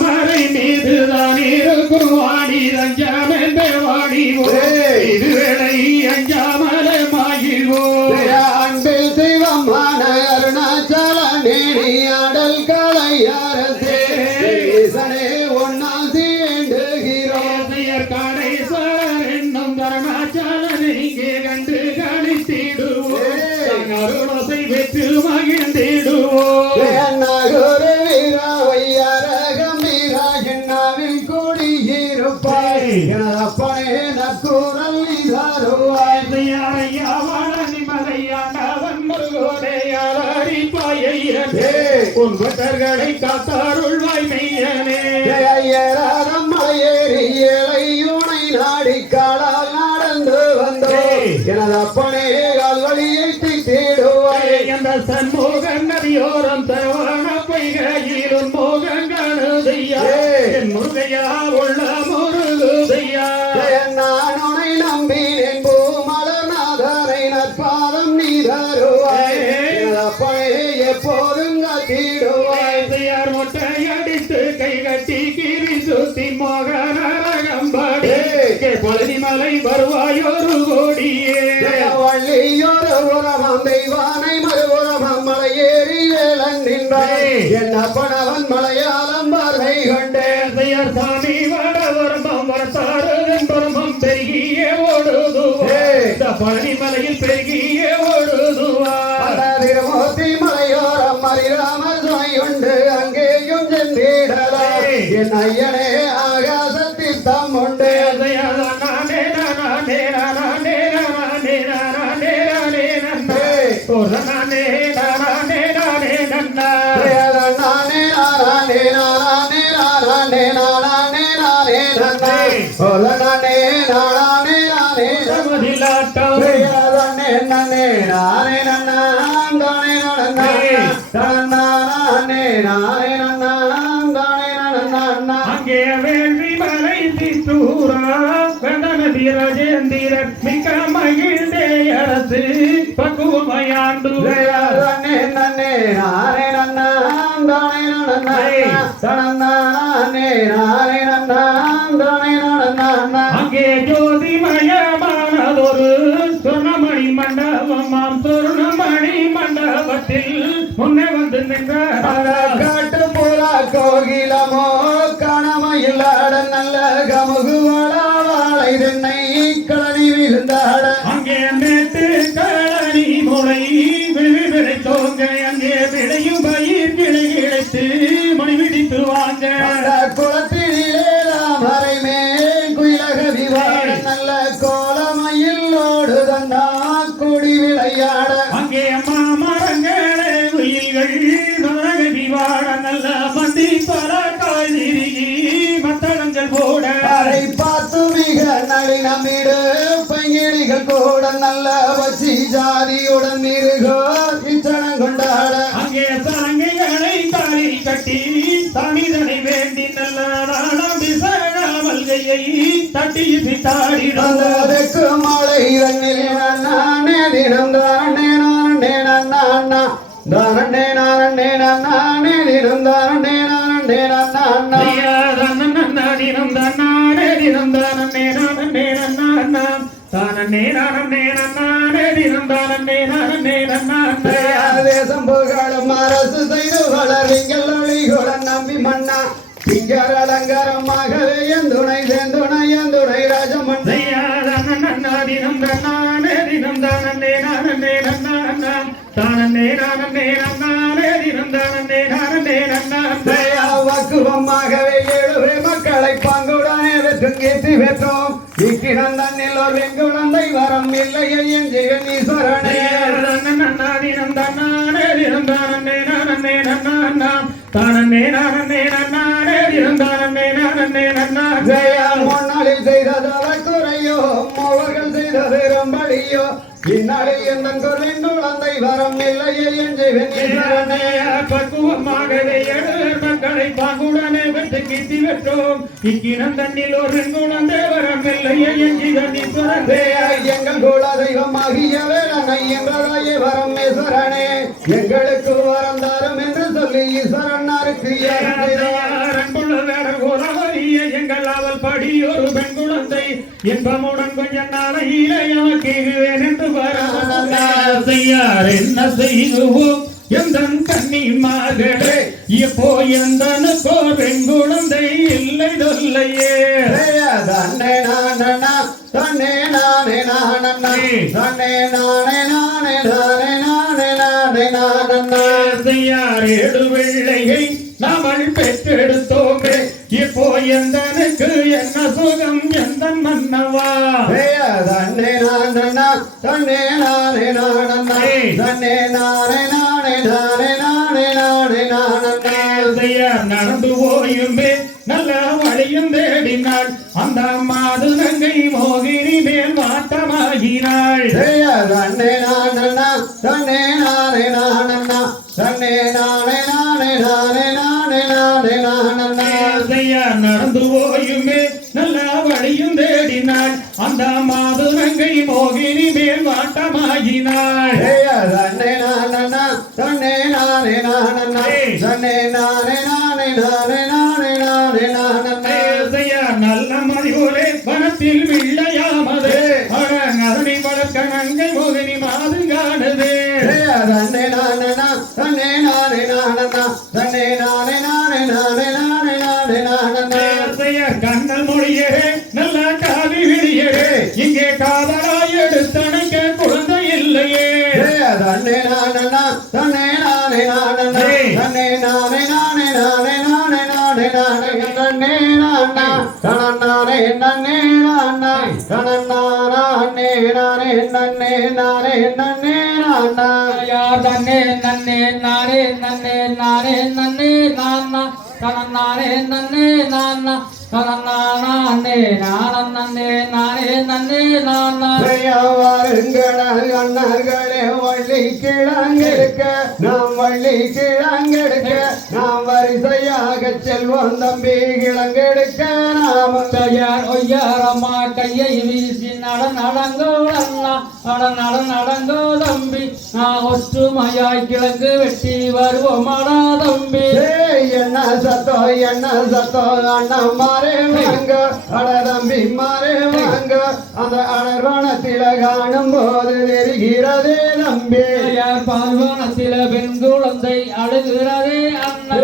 மலை மீதுதான் இருக்கும் வாடி அஞ்சாமல் வாடி இதுவேளை அஞ்சாமல் மாயிவோ அன்பில் தெய்வமான அருணாச்சல நீடியாடல் கலையாரே ஒன்னால் தீண்டுகிறோம் கடை சார் என்னும் அருணாச்சலன் இங்கே கண்டு கணித்திடுவோம் அருணசை பெற்று மகிழ்ந்திடுவோம் அப்பனே நற்கூறல் தருவாய் மலையாண்டவன் முருகோடையாளி பாயையனே உன்பட்டர்களை காத்தாருள்வாய் மெய்யனே ஐயராரம் மலையேறி ஏழையுனை நாடி காலால் நடந்து வந்தோம் எனது அப்பனே கால்வழியை தேடுவாய் என்ற சண்முகன் நதியோரம் தவண பொய்கையிலும் மோகன் காணுதையா என் முருகையா உள்ள முருகுதையா நான் உனை நம்பினேன் பூமலர்நாதரை நற்பாதம் நீ தருவாய் அப்பனே எப்போதும் காத்திடுவாய் யார் மொட்டையடித்து கை கட்டி கீறி சுத்தி மோகனரகம்பாடி பழனிமலை வருவாயொரு கோடியே வள்ளியொரு உரமம் தெய்வானை மறுபுறமம் மலையேறி வேளன் நின்றாய் என் அப்பனவன் மலையாளம் பார்வை கொண்டேன் சாமி வடவரம்பம் வரத்தாறு வெண்பரம்பம் பெருகிய ஓடுதுவா பழனிமலையில் பெருகிய ஓடுதுவா திருமூர்த்தி மலையோரம் மரிராமர் துணை உண்டு அங்கேயும் சென்றிடலாம் என் ஐயனே ஆகாசத்தில் தம் உண்டு அங்கே வேள்வி மலை சித்தூரா கண்டனதி ராஜேந்திர மிக்க மகிழ்ந்தே அரசு பக்குவமையாண்டு அங்கே ஜோதிமயமானதொரு சொர்ணமணி மண்டபமாம் சொர்ணமணி மண்டபத்தில் முன்னே வந்து நின்றார் காட்டு புறா கோகிலமோ கணமையில்லாட நல்ல கமுகுவளாளை தென்னை களனி விழுந்தாட அங்கே மேட்டு களனி முளை விளை தோங்க அங்கே விளையும் பயிர் கிளை இழைத்து மணி விடித்து வாங்க குளத்திலே தாமரை மேல் குயிலக விவாட நல்ல கோலமையிலோடு தந்தா கொடி விளையாட அங்கே மாமரங்களே உயில்கள் நரக விவாட நல்ல மந்தி பல காய்திரிகி மத்தளங்கள் போட அதை பார்த்து மிக நளினமிடு பைங்கிழிகள் கூட நல்ல வச்சி ஜாதியுடன் மிருகோ இச்சனம் கொண்டாட அங்கே சலங்கைகளை தாலி கட்டி தமிழனை வேண்டி நல்ல மல்கையை தட்டி தாடிக்கு மழை தண்ணில் நானே தினம் தானே நானே நானா தானே நானே நானே தினம் தானே நானே நானா தினம் தானே தினம் தானே நானே நானா தானே நானே நானே தினம் தானே நானே நானா தேசம் புகழும் அரசு செய்து வளரிங்கள் ஒளிகுடன் நம்பி மன்னா திங்கர் அலங்காரமாகவே எந்துணை செந்துணை எந்துணை ராஜமண்டை தினம் தானே தினம் தானே நானே நானா தானே நானே நானே தினம் தானே நானே நானா வாக்குவமாகவே ஏழுவே மக்களை பங்குடனே வெற்றி பெற்றோம் இக்கிடந்தன்னில் ஒரு வெங்குழந்தை வரம் இல்லையே என் ஜெகனீஸ்வரனே தினம் தானே தினம் தானே நானே நானா தானே நானே நானே தினம் தானே நானே நானா முன்னாளில் செய்தது குறையோ அவர்கள் செய்தது ரொம்படியோ இந்நாளில் எந்த குழந்தை வரம் இல்லையே என் ஜெகனீஸ்வரனே பக்குவமாகவே மக்களை பாங்குடனே வெற்றி கீர்த்தி பெற்றோம் இக்கினம் தண்ணில் ஒரு குழந்தை வரம் இல்லையே என் ஜெகனீஸ்வரனே எங்கள் குல தெய்வமாகிய வேளனை என்றதாயே வரம் ஈஸ்வரனே எங்களுக்கு வரம் தாரும் என்று சொல்லி ஈஸ்வரன் இன்பமுடன் கொஞ்ச நாளையிலே எமக்கேகுவேன் என்று செய்யார் என்ன செய்குவோம் எந்தன் கன்னிமார்களே இப்போ எந்தனுக்கோ பெண் குழந்தை இல்லை தொல்லையே தன்னே நானண்ணா தன்னே நானே நானண்ணா தன்னே நானே நானே நானே நானே நானே நானண்ணா செய்யார் ஏழு வெள்ளையை நாமல் பெற்றெடுத்தோமே இப்போ எந்தனுக்கு என்ன சுகம் எந்த மன்னவா தன்னே நானண்ணா தன்னே நானே நானண்ணா தன்னே நானே நானே நானே நானே நானே நானண்ணா நடந்து போயுமே நல்ல வழியும் தேடினாள் அந்த மாது நங்கை மோகினி மேல் மாட்டமாகினாள் தன்னே நானண்ணா தன்னே நானே நானண்ணா தன்னே நானே நானே நானே நானே நானே நானண்ணா நடந்து போயுமே நல்ல வழியும் தேடினாள் அந்த மாது நங்கை மோகினி மேல் மாட்டமாகினாள் தன்னே நானண்ணா தன்னே நானே நானண்ணா தன்னே நானே நானே நானே நானே நானே நானண்ணா நல்ல மதியோரே வனத்தில் விள்ளையாமது அதனை வளர்க்க நங்கை மோகினி மாது காணுது தன்னே நானண்ணா தன்னே நானே நானண்ணா தன்னே நானே நானே நானே நானே நானே நானண்ணா கண்ணல் மொழியே நல்ல காவி விழியே இங்கே காதலாய் எடுத்தணைக்க குழந்தை இல்லையே தன்னே நானண்ணா தன்னே நானே நானண்ணா தன்னே நானே நானே நானே நானே நானே நானே நன்னே நானா தனநானே நன்னே நானா தனநானே நானே நன்னே நானே நன்னே நானா யார் தன்னே நன்னே நானே நன்னே நானே நன்னே நானா தனநானே நன்னே நானா தனநானே நானன் நன்னே நானே நன்னே நானா வாருங்கள் அண்ணர்களே வள்ளி கிழங்கெடுக்க நாம் வள்ளி கிழங்கெடுக்க நாம் வரிசையாக செல்வோம் தம்பி கிழங்கெடுக்க நாம் தயார் ஒய்யாரம்மா கையை வீசி நடங்கோ அண்ணா நடங்கோ தம்பி நான் ஒற்றுமையாய் கிழங்கு வெட்டி வருவோமாடா தம்பி என்ன சத்தோ அண்ணா மாறே வாங்க அட தம்பி மாறே வாங்க அந்த அடர்வனத்தில காணும் போது தெரிகிறதே தம்பி பால்வனத்தில பெண் குழந்தை அழுகிறதே அண்ணா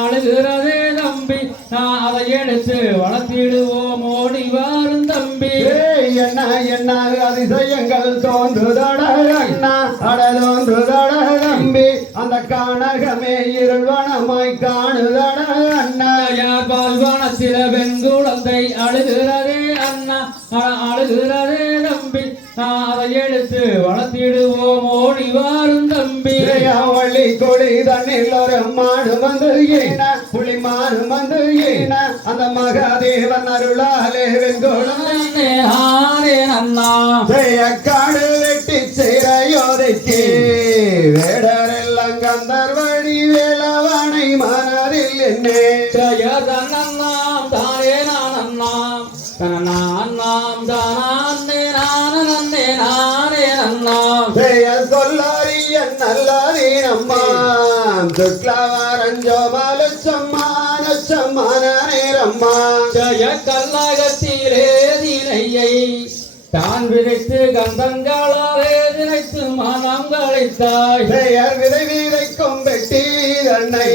அழுகிறதே தம்பி நான் அதை எடுத்து வளர்த்திடுவோம் ஓடி வாரும் தம்பி என்ன அதிசயங்கள் தோன்றுதட அண்ணா அட தோன்றுதட தம்பி அந்த காணகமே இருள்வனமாய் காணுதட அண்ணா பால்வனத்தில பெண் குழந்தை அழுகிறதே அண்ணா அழுகிறதே தம்பி நான் அதை எடுத்து வளர்த்திடுவோம் ஓடி வாரும் தம்பி வள்ளி கொடி தண்ணில் ஒரு மாடு வந்து ஈன புலி மாடு வந்து ஈன அந்த மகாதேவன் அருளாலே வெங்கோளம் அண்ணா காடு வெட்டி செய்யோதைக்கு வேடரெல்லாம் கந்தர்வடி வேளவனை மனதில் என்னே ஜயதன்னாம் தானே நானன்னாம் தனநான்னாம் தானே நானே நானே நன்னாம் சொல்லறிய நல்லதீனம்மா சுக்லவாரஞ்சோமாலச்சம்மானச்சம்மானேரம்மா ஜய கல்லகத்திலே தினையை தான் விதைத்து கந்தங்களாலே தினைத்து மனம் கழித்தாய் பெயர் விதை விதைக்கும் வெட்டி தன்னை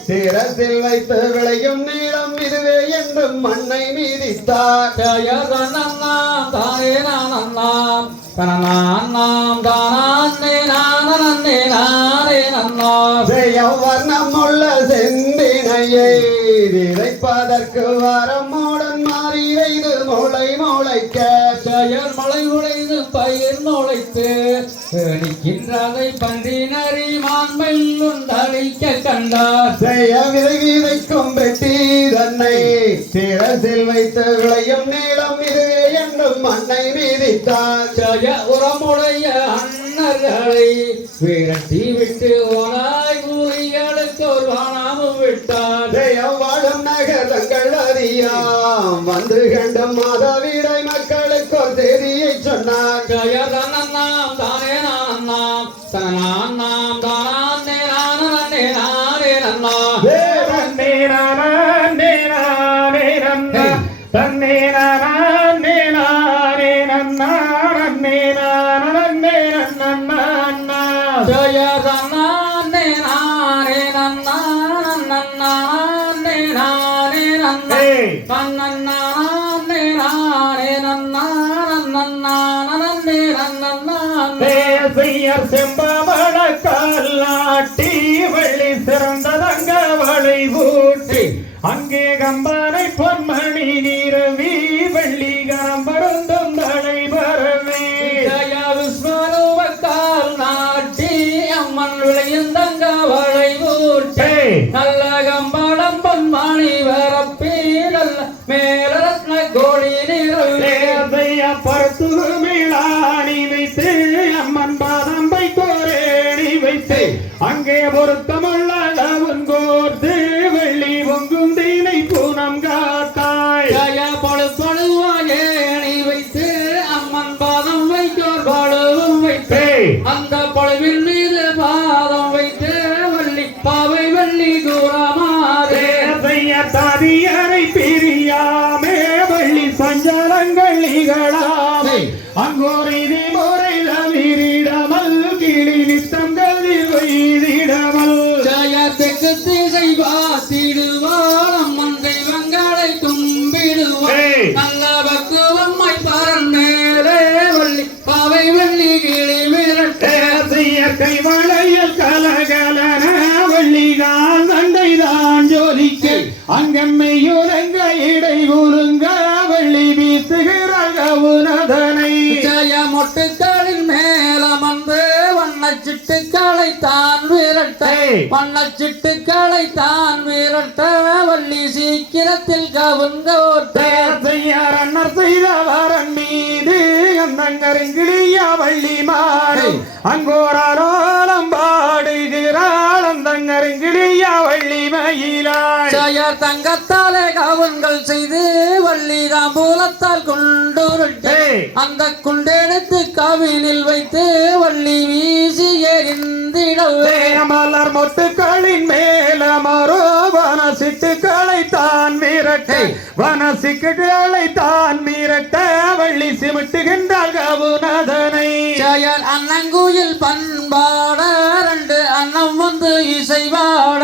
சிரசில் வைத்து விளையும் நீளம் இதுவே என்று மண்ணை மீதித்தார் ஜயதன்னாம் தானே நானன்னாம் தனநான்னாம் தானே நானே நானே நன்னாம் வர்ணமுள்ள செந்தினையை விதைப்பதற்கு வரமுடன் மாறி வைது முளை முளைக்க செயல் மலை உழைந்து பயிர் நுழைத்து நிற்கின்றதை பன்றி நரி மான்மெல்லுண்டழிக்க கண்டார் விதை விதைக்கும் வெட்டி தன்னை சிரசில் வைத்து விளையும் நீளம் இதுவே என்றும் மண்ணை மீதித்தார் ஜய உரமுடைய அண்ணர்களை விரட்டி விட்டு ஓனாய் ஊரிகளுக்கு ஒரு வானாமும் விட்டார் வாழும் நகரங்கள் அதியாம் வந்து கண்டும் மாதவிடை மக்களுக்கு ஒரு செய்தியை சொன்னார் ஜயதன்னாம் தானே நானன்னாம் தனநான்னாம் தானே நானே நானே நன்னா தன்னே நானே நானே நன்னா தன்னே நானே நானே தன்னே நானே நன்னா நன்னே நன்னே செய்யர் செம்பவள காலாட்டி வெள்ளி சிறந்ததங்க வளை ஊட்டி அங்கே கம்பனை பொன்மணி நீரவி வெள்ளி கம்பருந்தும் தலை பரவே விஸ்வரூபக்கால் நாட்டி அம்மன் விளையந்தங்க வளை ஊட்டி நல்ல கம்பளம் பொன்மணி வரப்பி நல்ல மேலரத்ன கோடி நிறவே பருத்து மேலாணி வைத்து அம்மன் பாதம் வைத்தோரேணி வைத்து அங்கே பொருத்தமுள்ள கோர்த்து வெள்ளி பொங்கும் தீனை பூனம் காத்தாய் பழுவாயேணி வைத்து அம்மன் பாதம் வைத்தோர் பழுவும் வைத்து அந்த பழுவின் மீது பாதம் வைத்து வள்ளி பாவை வள்ளி தூரமாதே தாதியரை பிரியாமே வள்ளி சஞ்சலங்கள் நிகழாமே அங்கோரை முறை தவிரிடமல் கிளி நித்தம் கல்வி வைதிடமல் ஜயத்துக்கு திசை வாசிடுவாள் அம்மன் தெய்வங்களை கும்பிடுவாள் நல்ல பக்குவம்மை பரந்தேரே வள்ளி பாவை வள்ளி கிளி மிரட்டே இயற்கை வளையல் கலகலன வள்ளிகான் தண்டை தான் ஜோதிக்க அங்கம்மையுரங்க இடை உருங்க வள்ளி வீசுகிறாள் கவுனதனை ஜய மொட்டுக்களின் மேலமர்ந்து வண்ணச்சிட்டுக்களை தான் விரட்ட வண்ணச்சிட்டுக்களை தான் விரட்ட வள்ளி சீக்கிரத்தில் கவுங்கோட்டே அன்னர் செய்த வரன் மீது அந்தங்கருங்கிழிய வள்ளி மாறு அங்கோரோலம் பாடுகிறாள் அந்தங்கருங்கிழிய வள்ளி மயிலாள் ஜயர் தங்கத்தாலே கவுன்கள் செய்து வள்ளி தாம்பூலத்தால் குண்டுருட்டு அந்த குண்டெடுத்து கவினில் வைத்து வள்ளி வீசி எறிந்திடவே மலர் மொட்டுக்களின் மேல மரோ வனசிட்டுக்களை தான் விரட்ட வனசிட்டுக்களை தான் விரட்ட வள்ளி சிமிட்டுகின்றாள் கவுனதனை ஜயர் அன்னங்குயில் பண்பாட ரெண்டு அன்னம் வந்து இசைவாட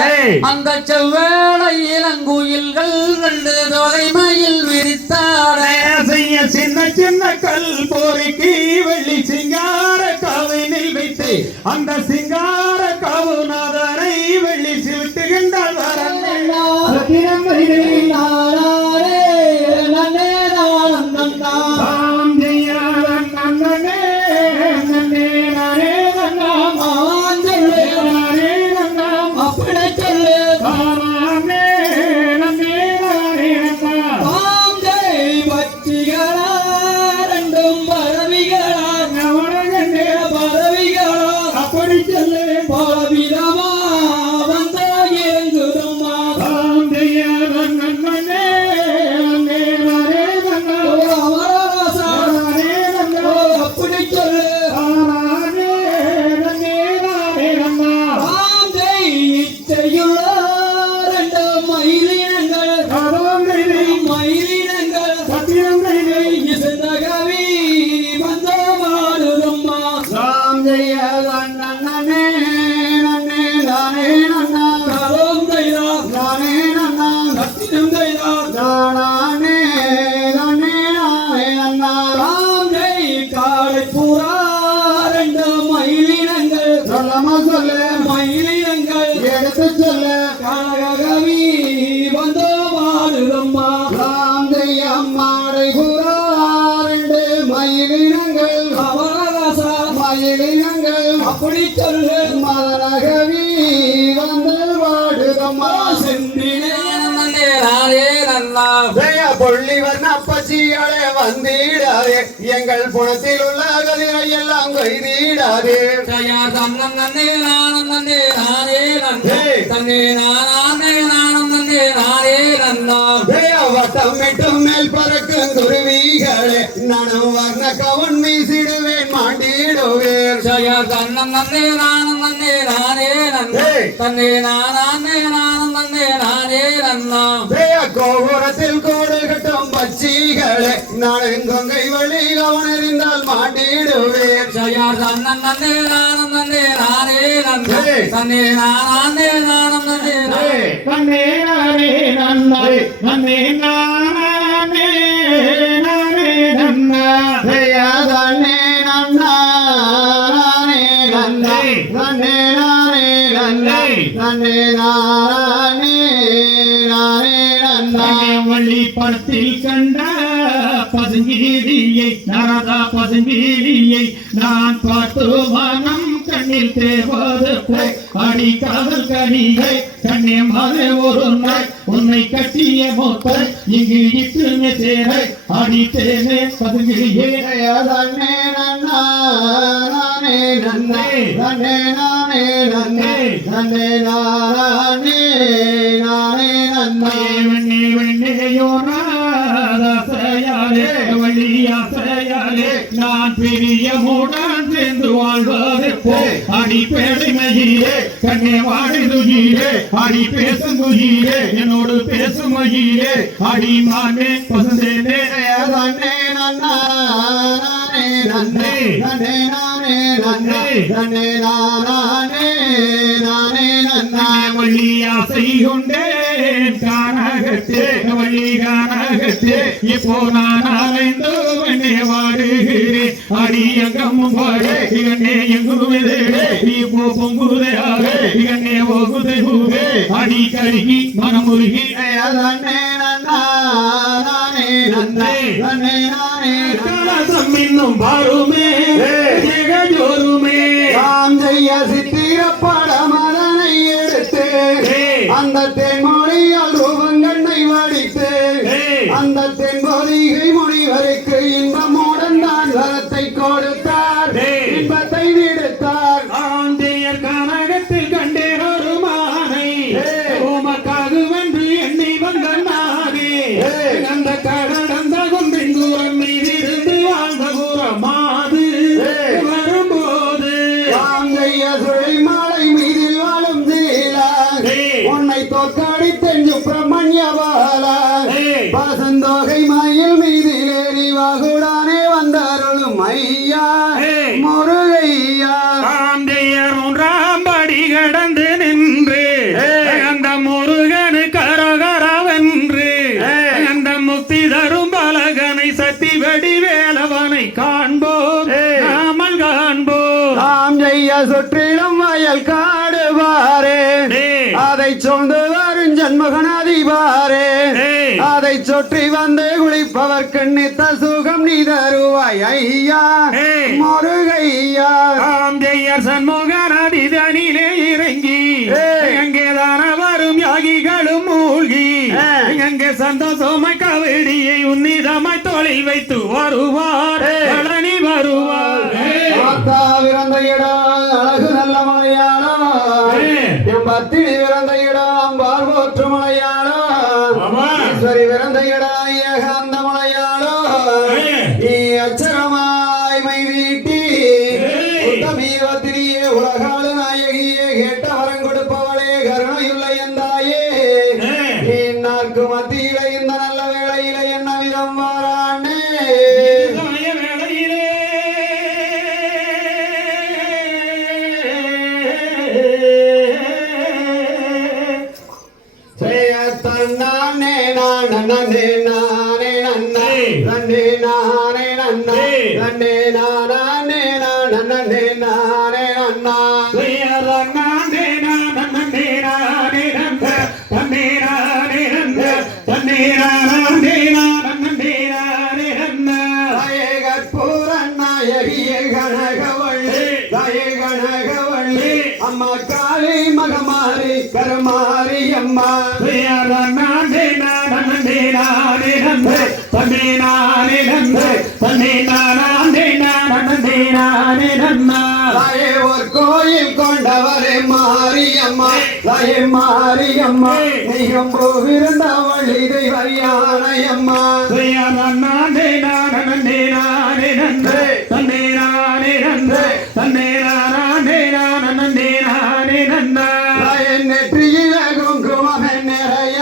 அந்த செவ்வேளை இளங்குயில்கள் ரெண்டு தொகைமையில் விரித்தாட செய்ய சின்ன சின்ன கல் பொறுக்கி வெள்ளி சிங்கார கவினில் வைத்து அந்த சிங்கார கவுனதனை வெள்ளி சிவிட்டுகின்றாள் வரன் மயிலினங்கள் எடுத்து சொல்ல கனகவி வந்தோ மாறுதம்மா அம்மாடை புறாண்டு மயிலினங்கள் அவரசா மயிலினங்கள் அப்படி சொல்லு மலரகவி வந்து வாடுதம்மா செந்தினே பொள்ளி வர்ண பச்சிகளே வந்திடாதே எங்கள் புணத்தில் உள்ள கதிரை எல்லாம் கொய்திடாதே வட்டமிட்டும் மேல் பறக்கும் குருவிகளே நானும் வர்ண கவன் வீசிடுவேன் மாண்டிடுவேன் கோபுரத்தில் கோடு கட்டும் பச்சிகளே நான் கொங்கை வழி கவனிருந்தால் மாட்டிடுவேன் நன்னே நானே நன்னாரே நன்னே நான நானே நானே நன்னா தன்னே நன்னா நானே நன்னா தன்னே நானே நன்னா தன்னே நானே நானே நன்னா வள்ளி படத்தில் கண்ட பசுங்கீரியை நாரதா பசுங்கீரியை நான் பார்த்து மனம் கண்ணில் தேவது போய் அடி காதல் கனிகை கண்ணே மகே ஒரு நாள் உன்னை கட்டிய மூத்தர் இங்கு இட்டுமே சேரை அடித்தேனே பசுங்கிரியே தன்னே நன்னா நானே நன்னா தன்னே நானே நன்னா தன்னே நானே நானே நன்னா வெண்ணே வெண்ணையோனாசையாலே வழியாசையாலே நான் பெரிய மூடன் சேர்ந்து வாழ்வது போய் அடி பேடைமையிலே கண்ணே வாடுதுயிலே அடி பேசும் குயிலே என்னோடு பேசும் மயிலே அடி மானே பசுந்தேனே தன்னே நன்னா நானே நன்னே தன்னே நானே நன்னா தன்னே நானே நானே நன்னா வழியாசை கொண்டேன் காணகத்தே வழி காணகத்தே இப்போ நான் அலைந்து வெண்ணே வாடுகிறேன் அடி எங்கம்மும் பாடு இகண்ணே எங்குருவே இப்போ பொங்குதையாக இகண்ணே போகுதை பூவே அடி கருகி மனமுருகி தன்னே நன்னா நானே நன்னா தன்னே நானே கலசம் இன்னும் பாருமே ஜெகஜோருமே நாம் செய்ய சித்திரப்பட மதனை எடுத்து அந்த தென்மொழியால் ரூபங்கண்ணை வடித்து அந்த தென்பொதிகை முனிவருக்கு இன்பமுடன் தான் வரத்தை கொடுத்தார் இன்பத்தை விடுத்தார் ஆந்தையர் கனகத்தில் கண்டேன் ஒரு மானை உமக்காக வென்று எண்ணி வந்த நானே அந்த கடந்த குன்றின் தூரம் மீதிருந்து வாழ்ந்த மாது வரும்போது நாம் செய்ய சுழை மாலை மீதில் வாழும் சீலா உன்னை தோற்கடித்தென் சுப்பிரமணிய பாலா பசந்தோகை மயில் மீதில் ஏறி வாகுடானே வந்தாருளும் ஐயா முருகையா ஆந்தையர் ஒன்றாம் படி கடந்து நின்று அந்த முருகனு கரகரவென்று அந்த முக்தி தரும் பலகனை சக்தி வெடி வேலவனை காண்போம் நாமல் காண்போம் நாம் செய்ய சுற்றிலும் வயல் காடு பாரே அதை சூழ்ந்து வரும் ஜன்மகனாதி பாரே அதை சுற்றி வந்து குளிப்பவர்க்கு நித்த சுகம் நீ தருவாய் ஐயா முருகையா ஆந்தையர் சண்முகன் அதிதனிலே இறங்கி எங்கேதான வரும் யாகிகளும் மூழ்கி எங்கே சந்தோஷமாய் கவடியை உன்னிதமாய் தொழில் வைத்து வருவார் பழனி வருவார் ஆத்தா பிறந்த இடம் அழகு நல்ல மலையாளம் என் பத்தினி பிறந்த இடம் பார்வோற்று மலையாளம் ஈஸ்வரி பிறந்த இடம் ஏகாந்த மலையாளம் நீ அச்சரமாய் மை வீட்டி உத்தமீவத்திரியே உலகாள நாயகியே கேட்ட வரம் கொடுப்பவளே கருணையுள்ள எந்தாயே நீ நாற்கு மத்தியில இந்த நல்ல வேளையில என்ன விதம் வாரானே வேளையிலே தன்னானே நானே நானே நன்னே நன்னே நானே நன்னா நன்னே நானே நானே நானே நன்னா அம்மா காளி மகமாரி கரமாரி அம்மா ஒரு கோயில் கொண்டவரே மாரியம்மா மாரியம்மா நீயும் போகிருந்த வழி தெய்வரியானையம்மா நெற்றியில குங்குமம் நிறைய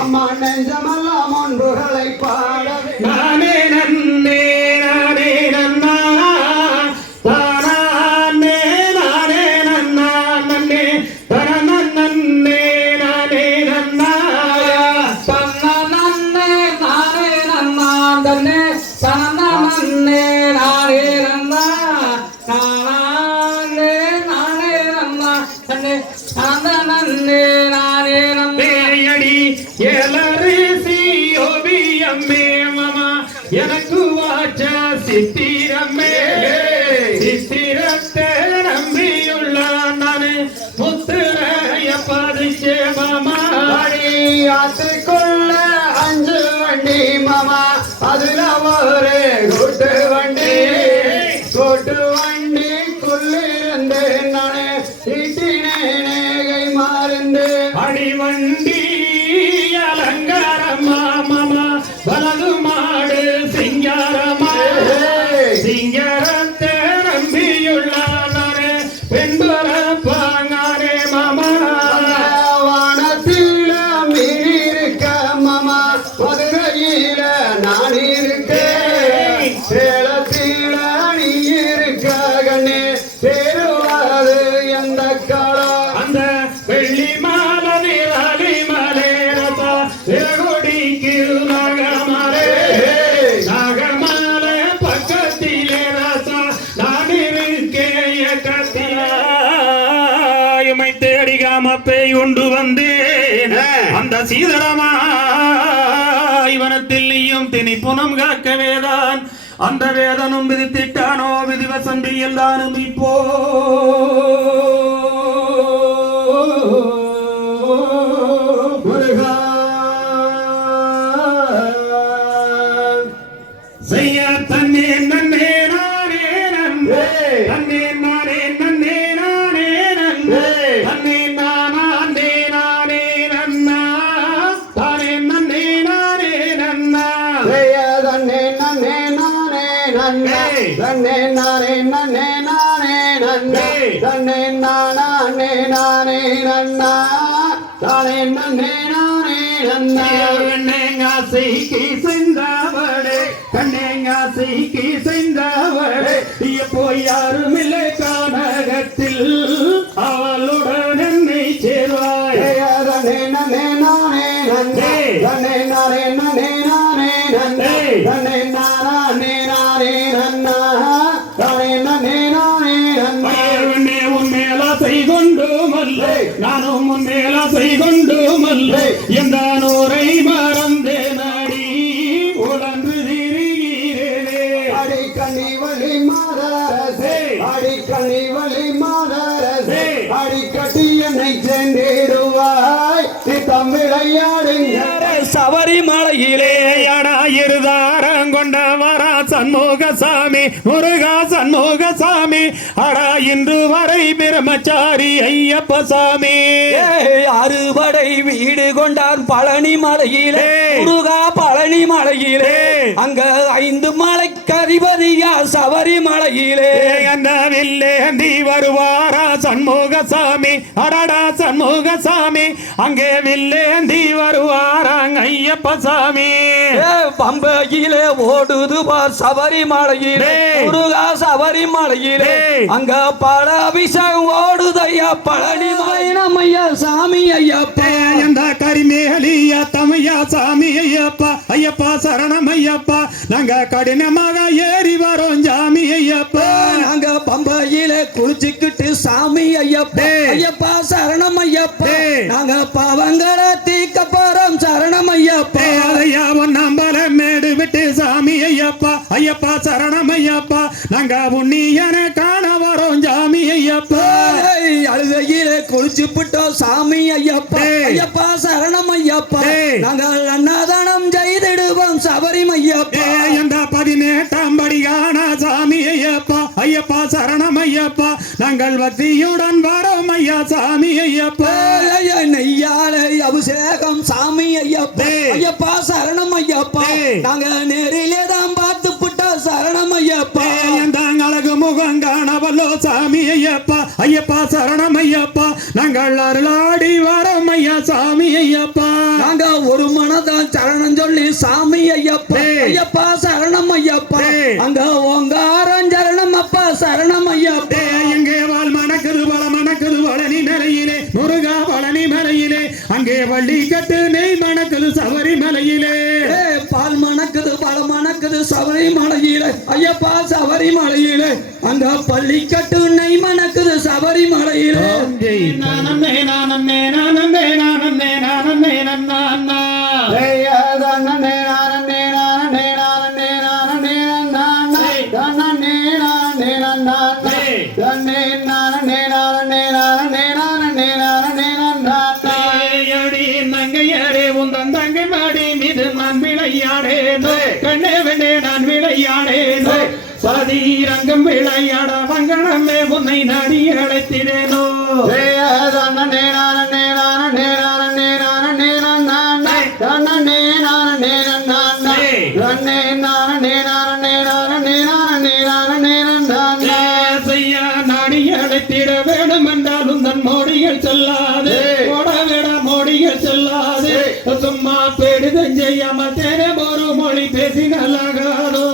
அம்மா நெஞ்சமெல்லாம் ஒன்றுகளை பாட நானே நன்னே நானே நன்னா தானே நானே நன்னா நன்னே தன நன்னே நானே நன்னா நன்னே அந்த நன்னே நானே நன்னே அடி எலரிசி ஓவியம்மே மாமா எனக்கு வாச்ச சித்திரம்மே சித்திரத்தை நம்பியுள்ள நானு முத்திரைய பதிச்சே மாமா ஆத்துக்குள்ள 5 வண்டி மாமா அதுல ஒரு கூட்டு வண்டிக்குள்ளிருந்து நானே ஈட்டினேனே கை மாறுந்து அடிவண்டி அலங்காரமா மாமா வலது மாடு சிங்காரமா சிங்காரத்தை நம்பியுள்ள நானே பெண்பர பாங்காரே மாமா வானத்தில மீன் இருக்க மாமா மதுரையில நான் இருக்கேன் சேலத்தில நீ இருக்க கண்ணே சேருவாது எந்த காலம் அந்த வெள்ளி மாலை நிலாலி மலை ரசா விரகுடிக்கு நாகமலை நாகமலை பக்கத்திலே ரசா நான் இருக்கேன் கத்தியாயுமை தேடி காமப்பை உண்டு வந்தேன் அந்த சீதளமா இவனத்தில் நீயும் திணிப்புணம் காக்கவேதான் அந்த வேதனும் விதித்திட்டானோ விதிவசந்தி எல்லாரும் இப்போ முருகா செய்ய தன்னே நன்னே நானே நன்னே தன்னே நானே நன்னே நானே நன்னே தன்னே நானே நானே நன்னா தானே நன்னே நானே நன்னா தன்னே நன்னே நானே நன்னே தன்னே நானே நன்னே நானே நன்னே தன்னே நானே நானே நன்னா தானே நன்னே நானே நன்னா கண்ணேங்காசைக்கு சென்றவளே கண்ணேங்காசைக்கு சென்றவளே போய் யாரும் இல்லை கானகத்தில் அவளுடன் என்னை சேர்வாய் தன்னே நன்னே நானே நன்னே தன்னே நானே நன்னே நானே நன்னே தன்னே நானே நானே நன்னா தானே நன்னே நானே நன்னா உன்னே உன் மேலாசை கொண்டு மல்லை நானும் உன் மேலாசை கொண்டு மல்லை எந்த நூரை மறந்தே நடி உழன்று திரிகிறேனே அடிக்கண்ணி வழி மாதரசே அடிக்கண்ணி வழி மாதரசே அடிக்கட்டி என்னை சென்றிடுவாய் நீ தமிழையாடுங்க சபரிமலையிலே அடாயிருதாரம் கொண்ட வரா சண்முகசாமி முருகா சண்முகசாமி அடா இன்று வரை பிரம்மச்சாரி ஐயப்ப சாமி அறுபடை வீடு கொண்டான் பழனி மலையிலே முருகா பழனி மலையிலே அங்க 5 மலைக்கு அதிபதியா சபரிமலையிலே அந்த வில்லேந்தி வருவாரா சண்முகசாமி அடடா சண்முகசாமி அங்கே வில்லேந்தி வருவாராங்க ஐயப்ப சாமி பம்பையிலே ஓடுது பார் சபரிமலையிலே முருகா சபரிமலையிலே அங்க பல அபிஷேகம் ஓடுதையா பழனி மலை நம்மையா சாமி ஐயப்பா அந்த கரிமேலியா தமையா சாமி ஐயப்பா ஐயப்பா சரணம் ஐயப்பா நாங்க கடினமாக ஏறி வரோம் சாமி ஐயப்பா நாங்க பம்பையிலே குளிச்சுக்கிட்டு சாமி ஐயப்பா ஐயப்பா சரணம் ஐயப்பா நாங்க பாவங்களை தீக்க போறோம் சரணம் ஐயப்பா அதையா நம்பல மேடு விட்டு சாமி ஐயப்பா ஐயப்பா சரணம் ஐயப்பா நாங்க உன்னியன காண வரோம் சாமி ஐயப்பா அழுகையிலே குளிச்சு விட்டோம் சாமி ஐயப்பா ஐயப்பா சரணம் ஐயப்பா நாங்கள் அன்னதானம் செய்திடுவோம் சபரி ஐயப்பா எந்த 18ஆம் படியான சாமி ஐயப்பா ஐயப்பா சரணம் ஐயப்பா நாங்கள் வத்தியுடன் வரோம் ஐயா சாமி ஐயப்பா நெய்யாலை அபிஷேகம் சாமி ஐயப்பா ஐயப்பா சரணம் ஐயப்பா நாங்க நேரிலே தான் பார்த்து புட்டோம் சரணம் ஐயப்பா எந்த அழகு முகம் காணவல்லோ சாமி ஐயப்பா ஐயப்பா சரணம் ஐயப்பா நாங்கள் அருளாடி வரோம் ஐயா சாமி ஐயப்பா நாங்க ஒரு மனதான் சரணம் சொல்லி சாமி ஐயப்பா ஐயப்பா சரணம் ஐயப்பா அங்க ஓங்காரம் சரணம் அப்பா சரணம் ஐயப்பா எங்கே வாழ் மணக்குது வள மணக்குது வளனி நிலையிலே முருகா வளனி மலையிலே அங்கே வள்ளி கட்டு நெய் மணக்குது சபரிமலையிலே பால் மணக்குது பழ மணக்குது சபரிமலையிலே ஐயப்பா சபரிமலையிலே அங்க பள்ளிக்கட்டு நெய் மணக்குது சபரிமலையிலே நானே நானே நானே நானே நானே நன்னா நங்கையரே உந்தன் தங்கை மாடி மீது நான் விளையாடேன் கண்ணே வெண்ணே நான் விளையாடேன் சதி ரங்கம் விளையாட வங்கணமே உன்னை நாடி அழைத்திடேனோ நாடி அழைத்திட வேண்டும் என்றால் உந்தன் மோடிகள் சொல்லாது ஓடவிட மோடிகள் சொல்லாது சும்மா பேடுதன் செய்யாமல் தேனே ஒரு மொழி பேசினாலாகாதோ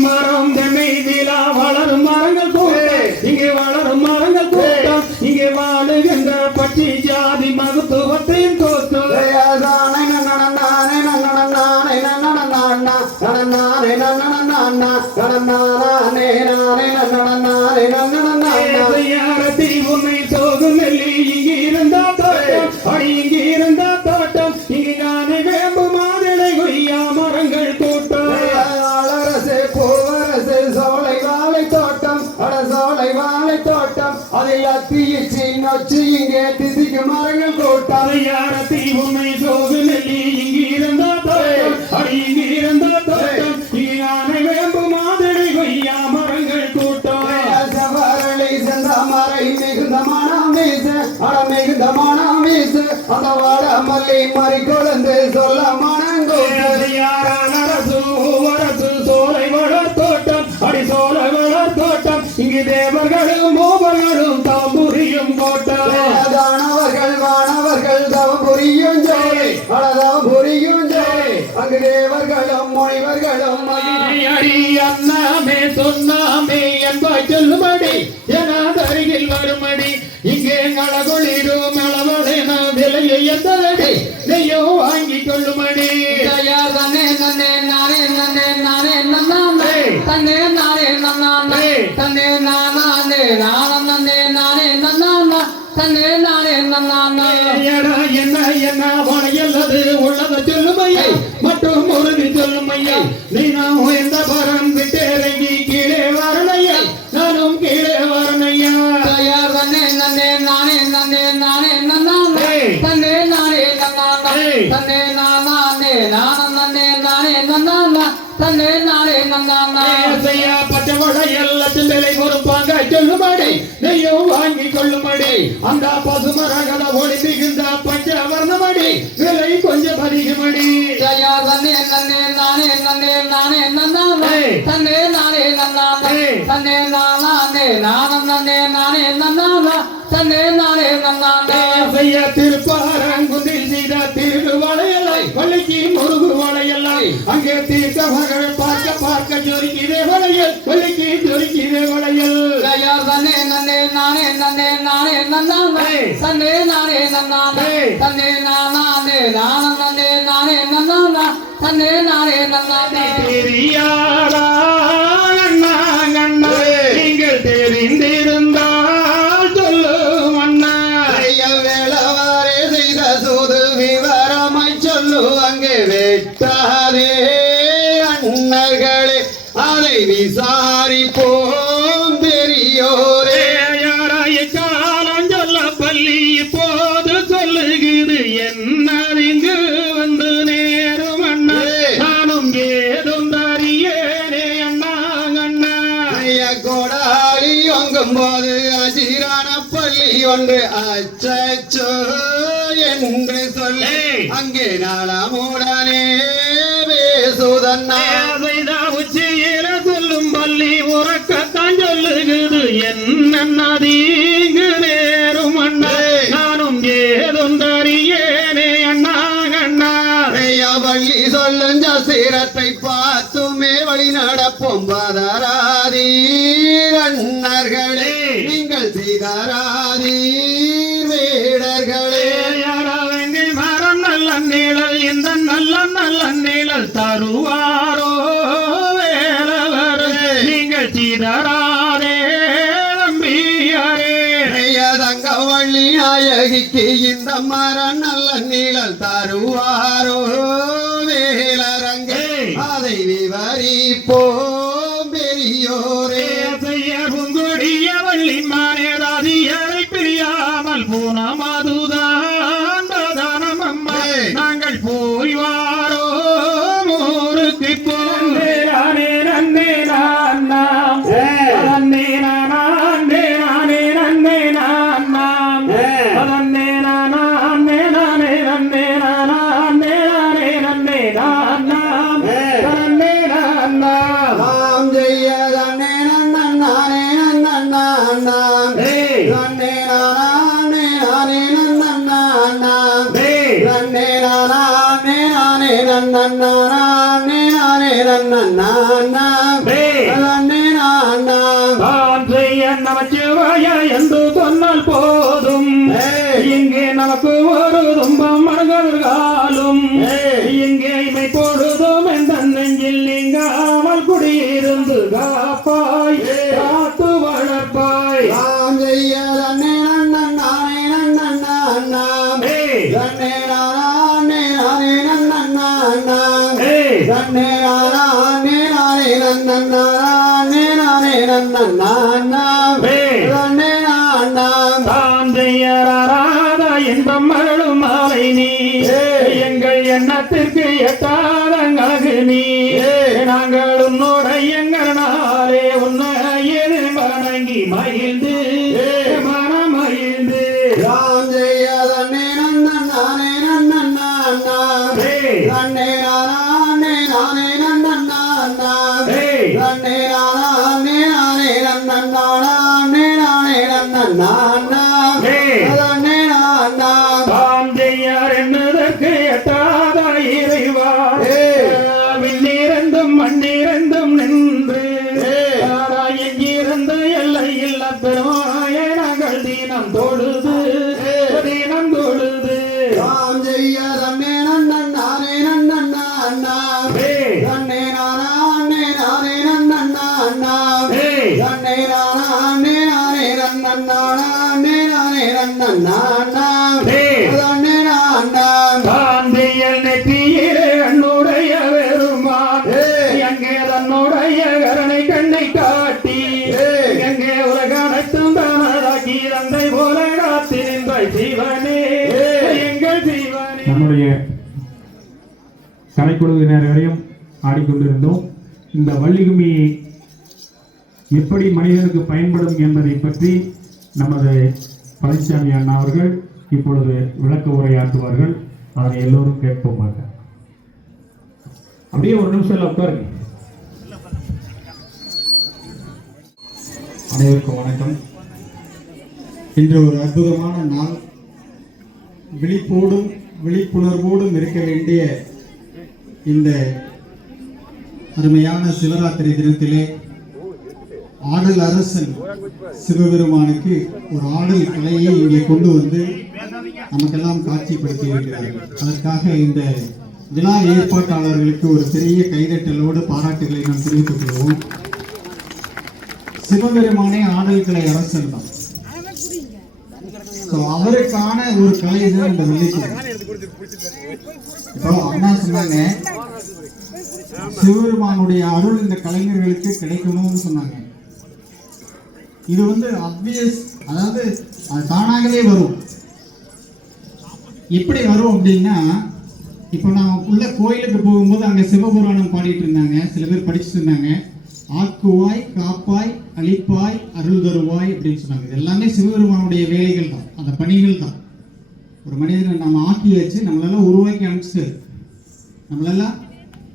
மரம் தென்னை விழா வளரும் மரங்கள் கூட்டம் இங்கே வளரும் மரங்கள் கூட்டம் இங்கே வாழுகின்ற பட்சி ஜாதி மகத்துவத்தையும் கோத்து உன்னை சோகும் நெல்லி இங்கே இருந்தா தோட்டம் அடி இங்கே இருந்தா தோட்டம் இங்கு ஞான வேம்பு மாதளை கொய்யா மரங்கள் கூட்டம் சோலை வாழை தோட்டம் அட சோலை வாழை தோட்டம் அதில் அத்தியிச்சு நொச்சு இங்கே திதிக்கு மரங்கள் கூட்டம் யாரத்தி உன்னை சோகு நெல்லி இங்கு இருந்தா தோட்டம் அடி இங்கு இருந்தா தோட்டம் இங்கு ஞான வேம்பு மாதளை கொய்யா மரங்கள் கூட்டம் சவரளை சென்ற மறை மிகுந்த மனம் வீசு அட மிகுந்த மனம் வீசு அந்த வாட மல்லி மறி கொழுந்து சொல்ல மனங்கோ சோலை வளர் தோட்டம் அடி சோலை வளர் தோட்டம் இங்கு தேவர்களும் மூவர்களும் தாம்புரியும் கோட்டம் தானவர்கள் வானவர்கள் தவம் புரியும் ஜோலை அழதவம் புரியும் ஜோலை அங்கு தேவர்களும் முனிவர்களும் அடி அண்ணாமே சொன்னாமே என்பாய் சொல்லுமடி என அருகில் வருமடி இங்கே நலகுளிரும் அளவடன விலையை எந்தடி நெய்யோ வாங்கிக் கொள்ளுமடி தன்னே நன்னே நானே நன்னே நானே நன்னானே தன்னே நானே நன்னானே தன்னே நானே நானம் நன்னே நானே நன்னானா தன்னே நானே நன்னானா என்ன என்ன வளையல்லது உள்ளத சொல்லுமையா மற்றும் உறுதி சொல்லுமையா நீ நான் எந்த பரம் விட்டேறங்கி கீழே வரணையா நானும் கீழே வரணையா தன்னே நன்னே நானே நன்னே நானே நன்னானே தன்னே நானே நன்னானா தன்னே நானே நானம் நன்னே நானே நன்னானா தன்னே நானே நன்னானா செய்யா பச்சை வளையல் லட்சங்களை பொறுப்பாங்க சொல்லுமடி நெய்யும் வாங்கிக் கொள்ளுமடி அந்த பசுமரகத ஒளி மிகுந்த பச்சை வர்ணமடி விலை கொஞ்சம் அதிகமடி தன்னே நன்னே நானே நன்னே நானே நன்னானே தன்னே நானே நன்னானே தன்னே நானே நானம் நன்னே நானே நன்னானா தன்னே நானே நன்னானே செய்ய திருப்பாரங்குந்தில் செய்த திரு வளையலை வள்ளிக்கு முருகு வளையலை அங்கே தீர்த்தவர்கள் பார்க்க பார்க்க ஜொலிக்கிறே வளையல் வள்ளிக்கு ஜொலிக்கிறே வளையல் தன்னே நன்னே நானே நன்னே நானே நன்னானே தன்னே நானே நன்னானே தன்னே நானே நானம் நன்னே நானே நன்னானா தன்னே நானே நன்னானே தெரியாதா அண்ணா அண்ணா நீங்கள் தெரிந்திருந்தால் சொல்லும் அண்ணா வேளவாரே செய்த சூது விவரமாய் சொல்லு அங்கே வெட்டாதே அண்ணர்களே அதை விசாரிப்போம் பெரியோரே யாராய காலம் சொல்ல பள்ளி இப்போது சொல்லுகிறது என்ன இங்கு வந்து நேரும் அண்ணா நானும் ஏதும் தரியேனே அண்ணா அண்ணா கோடாளி ஒங்கும் போது அசிரான பள்ளி ஒன்று அச்சோ என்று சொல்லி அங்கே நாளமுடனே பேசுதன்னா உச்சியில சொல்லும் பள்ளி உறக்கத்தான் சொல்லுகிறது என்ன தீங்கு நேரும் அண்ணா வள்ளி சொல்லும் ஜசீரத்தை பார்த்துமே வழி நடப்போம் பதராதீர் அண்ணர்களே நீங்கள் செய்தாராதீர் வேடர்களே யாராவெங்கே மரம் நல்ல நீழல் இந்த நல்ல நல்ல நீழல் தருவாரோ வேலவர் நீங்கள் சீதராரே நம்பியாரே தங்க வள்ளி நாயகிக்கு இந்த மரம் நல்ல நீழல் தருவாரோ வேலரங்கே அதை விவரிப்போம் பெரியோரே செய்ய பூங்கொடிய வள்ளி மானேராதியரை பிரியாமல் போன மதுதான் பிரதானம் அம்மா நாங்கள் போய் வாரோ ஊருக்கு போனே நானே நன்னே நாம் நன்னே நானே நானே நன்னே நாம் நன்னே நானே நானே நன்னே நானே நானே நன்னே நாம் நன்னே நாம் நாம் ஜெய தன்னே நன்னானே நன்னானாம் தன்னே நானே நானே நன்னானாம் தன்னே நானே நானே நன்னானே நானே நன்னானாம் தன்னே நானாம் தாம் செய்ய நமச்சிவாய என்று சொன்னால் போதும் இங்கே நமக்கு ஒரு துன்பம் மனகாலும் இங்கே இமை பொழுதும் எந்த நெஞ்சில் நீங்காமல் குடியிருந்து காப்பாய் காத்து வளர்ப்பாய் நாம் ஜெய தன்னே நன்னானே நன்னானாம் தன்னே நானே நானே நன்னானாம் தன்னே நானே நானே நன்னானே நானே நன்னானாம் தன்னே நானாம் தாம் செய்யறாத இன்பம் மருளும் மாலை நீ எங்கள் எண்ணத்திற்கு எட்டாதங்களுக்கு நீ நாங்கள் உன்னோட எங்கனாலே உன்னை வணங்கி மகிழ்ந்து மனமகிழ்ந்து ராம் ஜெய தன்னே நன்னானே நன்னானாம் தன்னே நானே நானே நன்னானாம் தன்னே நானே நானே நன்னானே நானே நன்னானாம் தன்னே நானாம் தாம் செய்யார் என்னதற்கு எட்டாத இறைவா விண்ணிறந்தும் மண்ணிறந்தும் நின்று எங்கிருந்த எல்லை இல்ல பெருமாய நாங்கள் தினம் தொழுது தினம் தொழுது ராம் ஜெய தன்னே நன்னானே நன்னானாம் தன்னே நானே நானே நன்னானாம் தன்னே நானே நானே நன்னானே நானே நன்னானாம் தன்னே நானாம் காந்தியல் நெற்றியிலே என்னுடைய வெறுமான் எங்கே தன்னுடைய கருணை கண்ணை காட்டி எங்கே உலக அனைத்தும் தானதாக்கி தந்தை போல காத்து நின்ற சிவனே எங்கள் சிவனே. நம்முடைய கலைக்குழுவினர் வரையும் ஆடிக்கொண்டிருந்தோம். இந்த வள்ளிகும்மி எப்படி மனிதனுக்கு பயன்படும் என்பதை பற்றி நமது பழனிசாமி அண்ணா அவர்கள் இப்பொழுது விளக்க உரையாற்றுவார்கள். அதை எல்லோரும் கேட்போமாக. அப்படியே ஒரு நிமிஷம் உட்காருங்க. அனைவருக்கும் வணக்கம். இன்று ஒரு அற்புதமான நாள். விழிப்போடும் விழிப்புணர்வோடும் இருக்க வேண்டிய இந்த அருமையான சிவராத்திரி தினத்திலே ஆடல் அரசன் சிவபெருமானுக்கு ஒரு ஆடல் கலையை இங்கே கொண்டு வந்து நமக்கெல்லாம் காட்சிப்படுத்தி இருக்கிறார்கள். அதற்காக இந்த விழா ஏற்பாட்டாளர்களுக்கு ஒரு பெரிய கைதட்டலோடு பாராட்டுகளை நாம் தெரிவித்துக் கொள்வோம். சிவபெருமானே ஆடல் கலை அரசன் தான். அவருக்கான ஒரு கலை தான் இந்த வள்ளிக்கும்மி. இப்போ அண்ணா சொன்னாங்க, சிவபெருமானுடைய அருள் இந்த கலைஞர்களுக்கு கிடைக்கணும்னு சொன்னாங்க. இது வந்து அப்வியஸ், அதாவது அது தானாகவே வரும். எப்படி வரும் அப்படின்னா, இப்போ நான் உள்ள கோயிலுக்கு போகும்போது அங்கே சிவபுராணம் பாடிட்டு இருந்தாங்க, சில பேர் படிச்சுட்டு இருந்தாங்க. ஆக்குவாய், காப்பாய், அழிப்பாய், அருள் தருவாய் அப்படின்னு சொன்னாங்க. இது எல்லாமே சிவபெருமானுடைய வேலைகள் தான், அந்த பணிகள் தான். ஒரு மனிதனை நம்ம ஆக்கியாச்சு, நம்மளெல்லாம் உருவாக்கி அனுப்பிச்சாரு. நம்மளெல்லாம்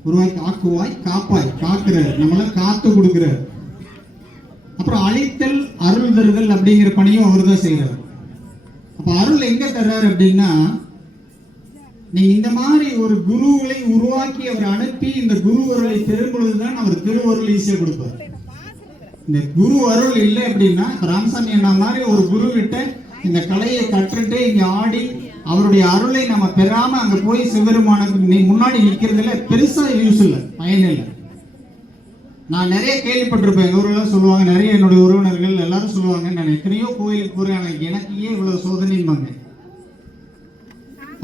உருவாக்கி ஆக்குவாய், காப்பாய், காக்குறாரு, நம்மளாம் காத்து கொடுக்குறாரு. அப்புறம் அழித்தல், அருள் தருதல் அப்படிங்கிற பணியும் அவர் தான் செய்கிறார். அப்போ அருள் எங்க தர்றாரு அப்படின்னா, நீங்க இந்த மாதிரி ஒரு குருவை உருவாக்கி அவர் அனுப்பி இந்த குரு அருளை பெறும் பொழுதுதான் அவர் திருவருள் ஈஸியா கொடுப்பார். இந்த குரு அருள் இல்லை அப்படின்னா ராமசாமி அண்ணா மாதிரி ஒரு குரு கிட்ட இந்த கலையை கற்றுட்டு இங்க ஆடி அவருடைய அருளை நம்ம பெறாம அங்க போய் சிவபெருமானுக்கு முன்னாடி நிக்கிறதுல பெருசா யூஸ் இல்லை, பயன் இல்லை. நான் நிறைய கேள்விப்பட்டிருப்பேன், எங்க ஊர்ல சொல்லுவாங்க, நிறைய என்னுடைய உறவினர்கள் எல்லாரும் சொல்லுவாங்க, நான் எத்தனையோ கோயிலுக்கு போறேன், எனக்கு ஏன் இவ்வளவு சோதனைம்பாங்க.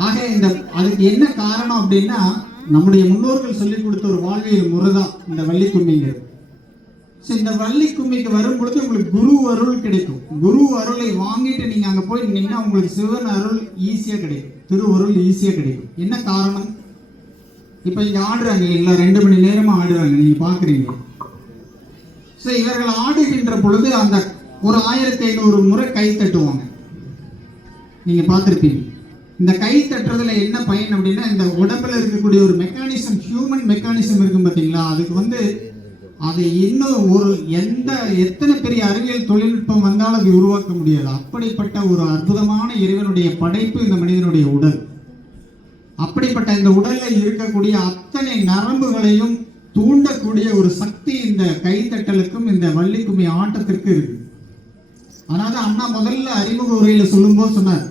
ஆக இந்த அதுக்கு என்ன காரணம் அப்படின்னா நம்முடைய முன்னோர்கள் சொல்லிக் கொடுத்த ஒரு வாழ்வியல் முறைதான் இந்த வள்ளி கும்மிங்கிறது. இந்த வள்ளி கும்மிக்கு வரும் பொழுது உங்களுக்கு குரு அருள் கிடைக்கும். குரு அருளை வாங்கிட்டு நீங்க அங்க போய் நின்னா உங்களுக்கு சிவன் அருள் ஈஸியா கிடைக்கும், திருவருள் ஈஸியா கிடைக்கும். என்ன காரணம்? இப்ப இங்க ஆடுறாங்க இல்லைங்களா, 2 மணி நேரமா ஆடுறாங்க, நீங்க பாக்குறீங்க. இவர்கள் ஆடுகின்ற பொழுது அந்த ஒரு 1500 முறை கை தட்டுவாங்க, நீங்க பார்த்திருப்பீங்க. இந்த கை தட்டுறதுல என்ன பயன் அப்படின்னா இந்த உடம்புல இருக்கக்கூடிய ஒரு மெக்கானிசம், ஹியூமன் மெக்கானிசம் இருக்கும் பார்த்தீங்களா, அதுக்கு அதை இன்னும் ஒரு எத்தனை பெரிய அறிவியல் தொழில்நுட்பம் வந்தாலும் அதை உருவாக்க முடியாது. அப்படிப்பட்ட ஒரு அற்புதமான இறைவனுடைய படைப்பு இந்த மனிதனுடைய உடல். அப்படிப்பட்ட இந்த உடல்ல இருக்கக்கூடிய அத்தனை நரம்புகளையும் தூண்டக்கூடிய ஒரு சக்தி இந்த கைத்தட்டலுக்கும் இந்த வள்ளி கும்மி ஆட்டத்திற்கு இருக்கு. அதனால அண்ணா முதல்ல அறிமுக உரையில சொல்லும்போது சொன்னார்,